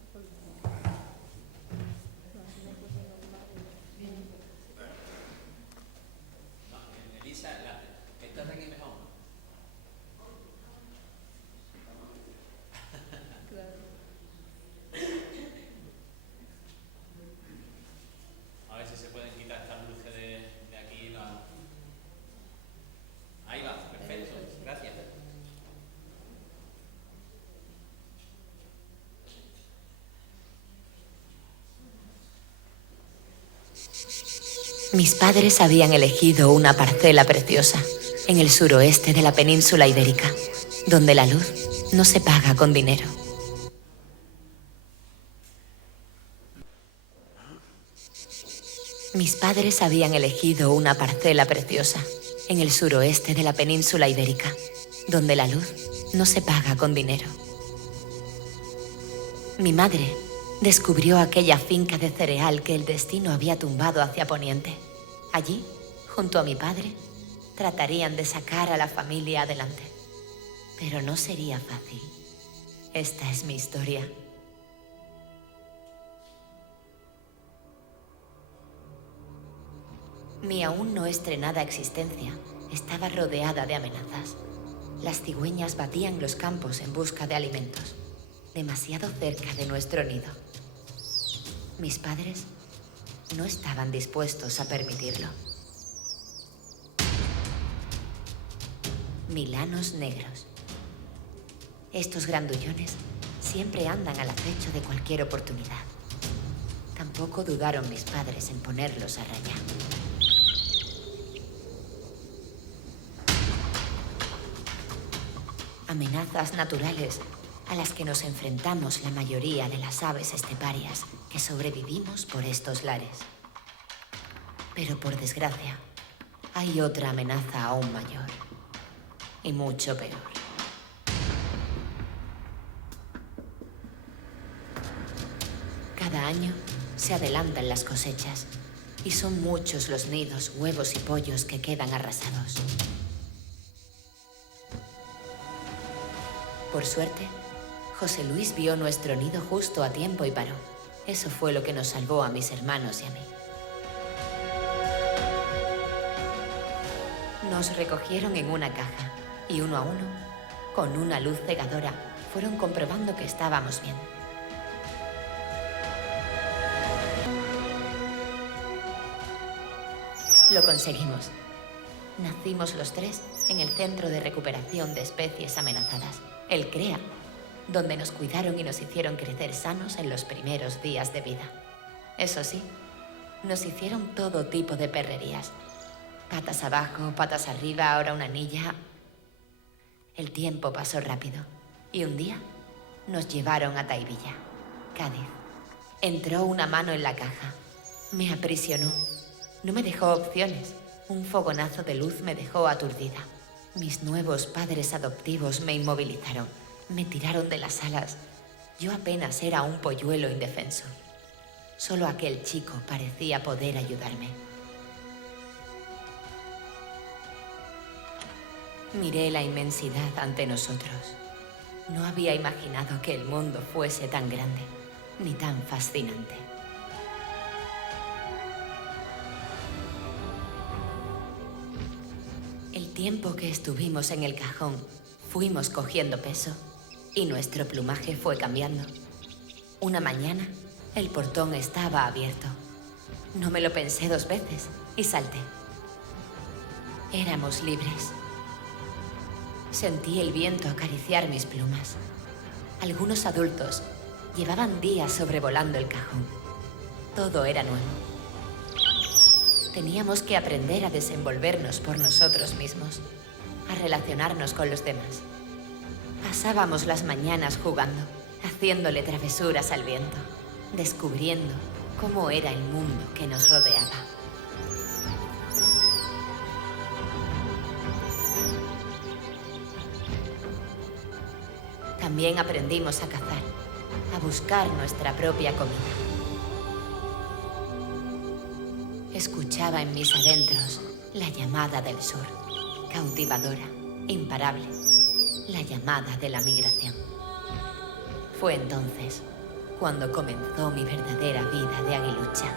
Mis padres habían elegido una parcela preciosa en el suroeste de la península ibérica, donde la luz no se paga con dinero. Mis padres habían elegido una parcela preciosa en el suroeste de la península ibérica, donde la luz no se paga con dinero. Mi madre descubrió aquella finca de cereal que el destino había tumbado hacia poniente. Allí, junto a mi padre, tratarían de sacar a la familia adelante. Pero no sería fácil. Esta es mi historia. Mi aún no estrenada existencia estaba rodeada de amenazas. Las cigüeñas batían los campos en busca de alimentos, demasiado cerca de nuestro nido. Mis padres no estaban dispuestos a permitirlo. Milanos negros. Estos grandullones siempre andan al acecho de cualquier oportunidad. Tampoco dudaron mis padres en ponerlos a raya. Amenazas naturales a las que nos enfrentamos la mayoría de las aves esteparias que sobrevivimos por estos lares. Pero por desgracia, hay otra amenaza aún mayor y mucho peor. Cada año se adelantan las cosechas y son muchos los nidos, huevos y pollos que quedan arrasados. Por suerte, José Luis vio nuestro nido justo a tiempo y paró. Eso fue lo que nos salvó a mis hermanos y a mí. Nos recogieron en una caja y uno a uno, con una luz cegadora, fueron comprobando que estábamos bien. Lo conseguimos. Nacimos los tres en el Centro de Recuperación de Especies Amenazadas, el CREA, donde nos cuidaron y nos hicieron crecer sanos en los primeros días de vida. Eso sí, nos hicieron todo tipo de perrerías. Patas abajo, patas arriba, ahora una anilla. El tiempo pasó rápido y un día nos llevaron a Tahivilla, Cádiz. Entró una mano en la caja. Me aprisionó. No me dejó opciones. Un fogonazo de luz me dejó aturdida. Mis nuevos padres adoptivos me inmovilizaron. Me tiraron de las alas. Yo apenas era un polluelo indefenso. Solo aquel chico parecía poder ayudarme. Miré la inmensidad ante nosotros. No había imaginado que el mundo fuese tan grande, ni tan fascinante. El tiempo que estuvimos en el cajón, fuimos cogiendo peso y nuestro plumaje fue cambiando. Una mañana, el portón estaba abierto. No me lo pensé 2 veces y salté. Éramos libres. Sentí el viento acariciar mis plumas. Algunos adultos llevaban días sobrevolando el cajón. Todo era nuevo. Teníamos que aprender a desenvolvernos por nosotros mismos, a relacionarnos con los demás. Pasábamos las mañanas jugando, haciéndole travesuras al viento, descubriendo cómo era el mundo que nos rodeaba. También aprendimos a cazar, a buscar nuestra propia comida. Escuchaba en mis adentros la llamada del sur, cautivadora, imparable, la llamada de la migración. Fue entonces cuando comenzó mi verdadera vida de aguilucha.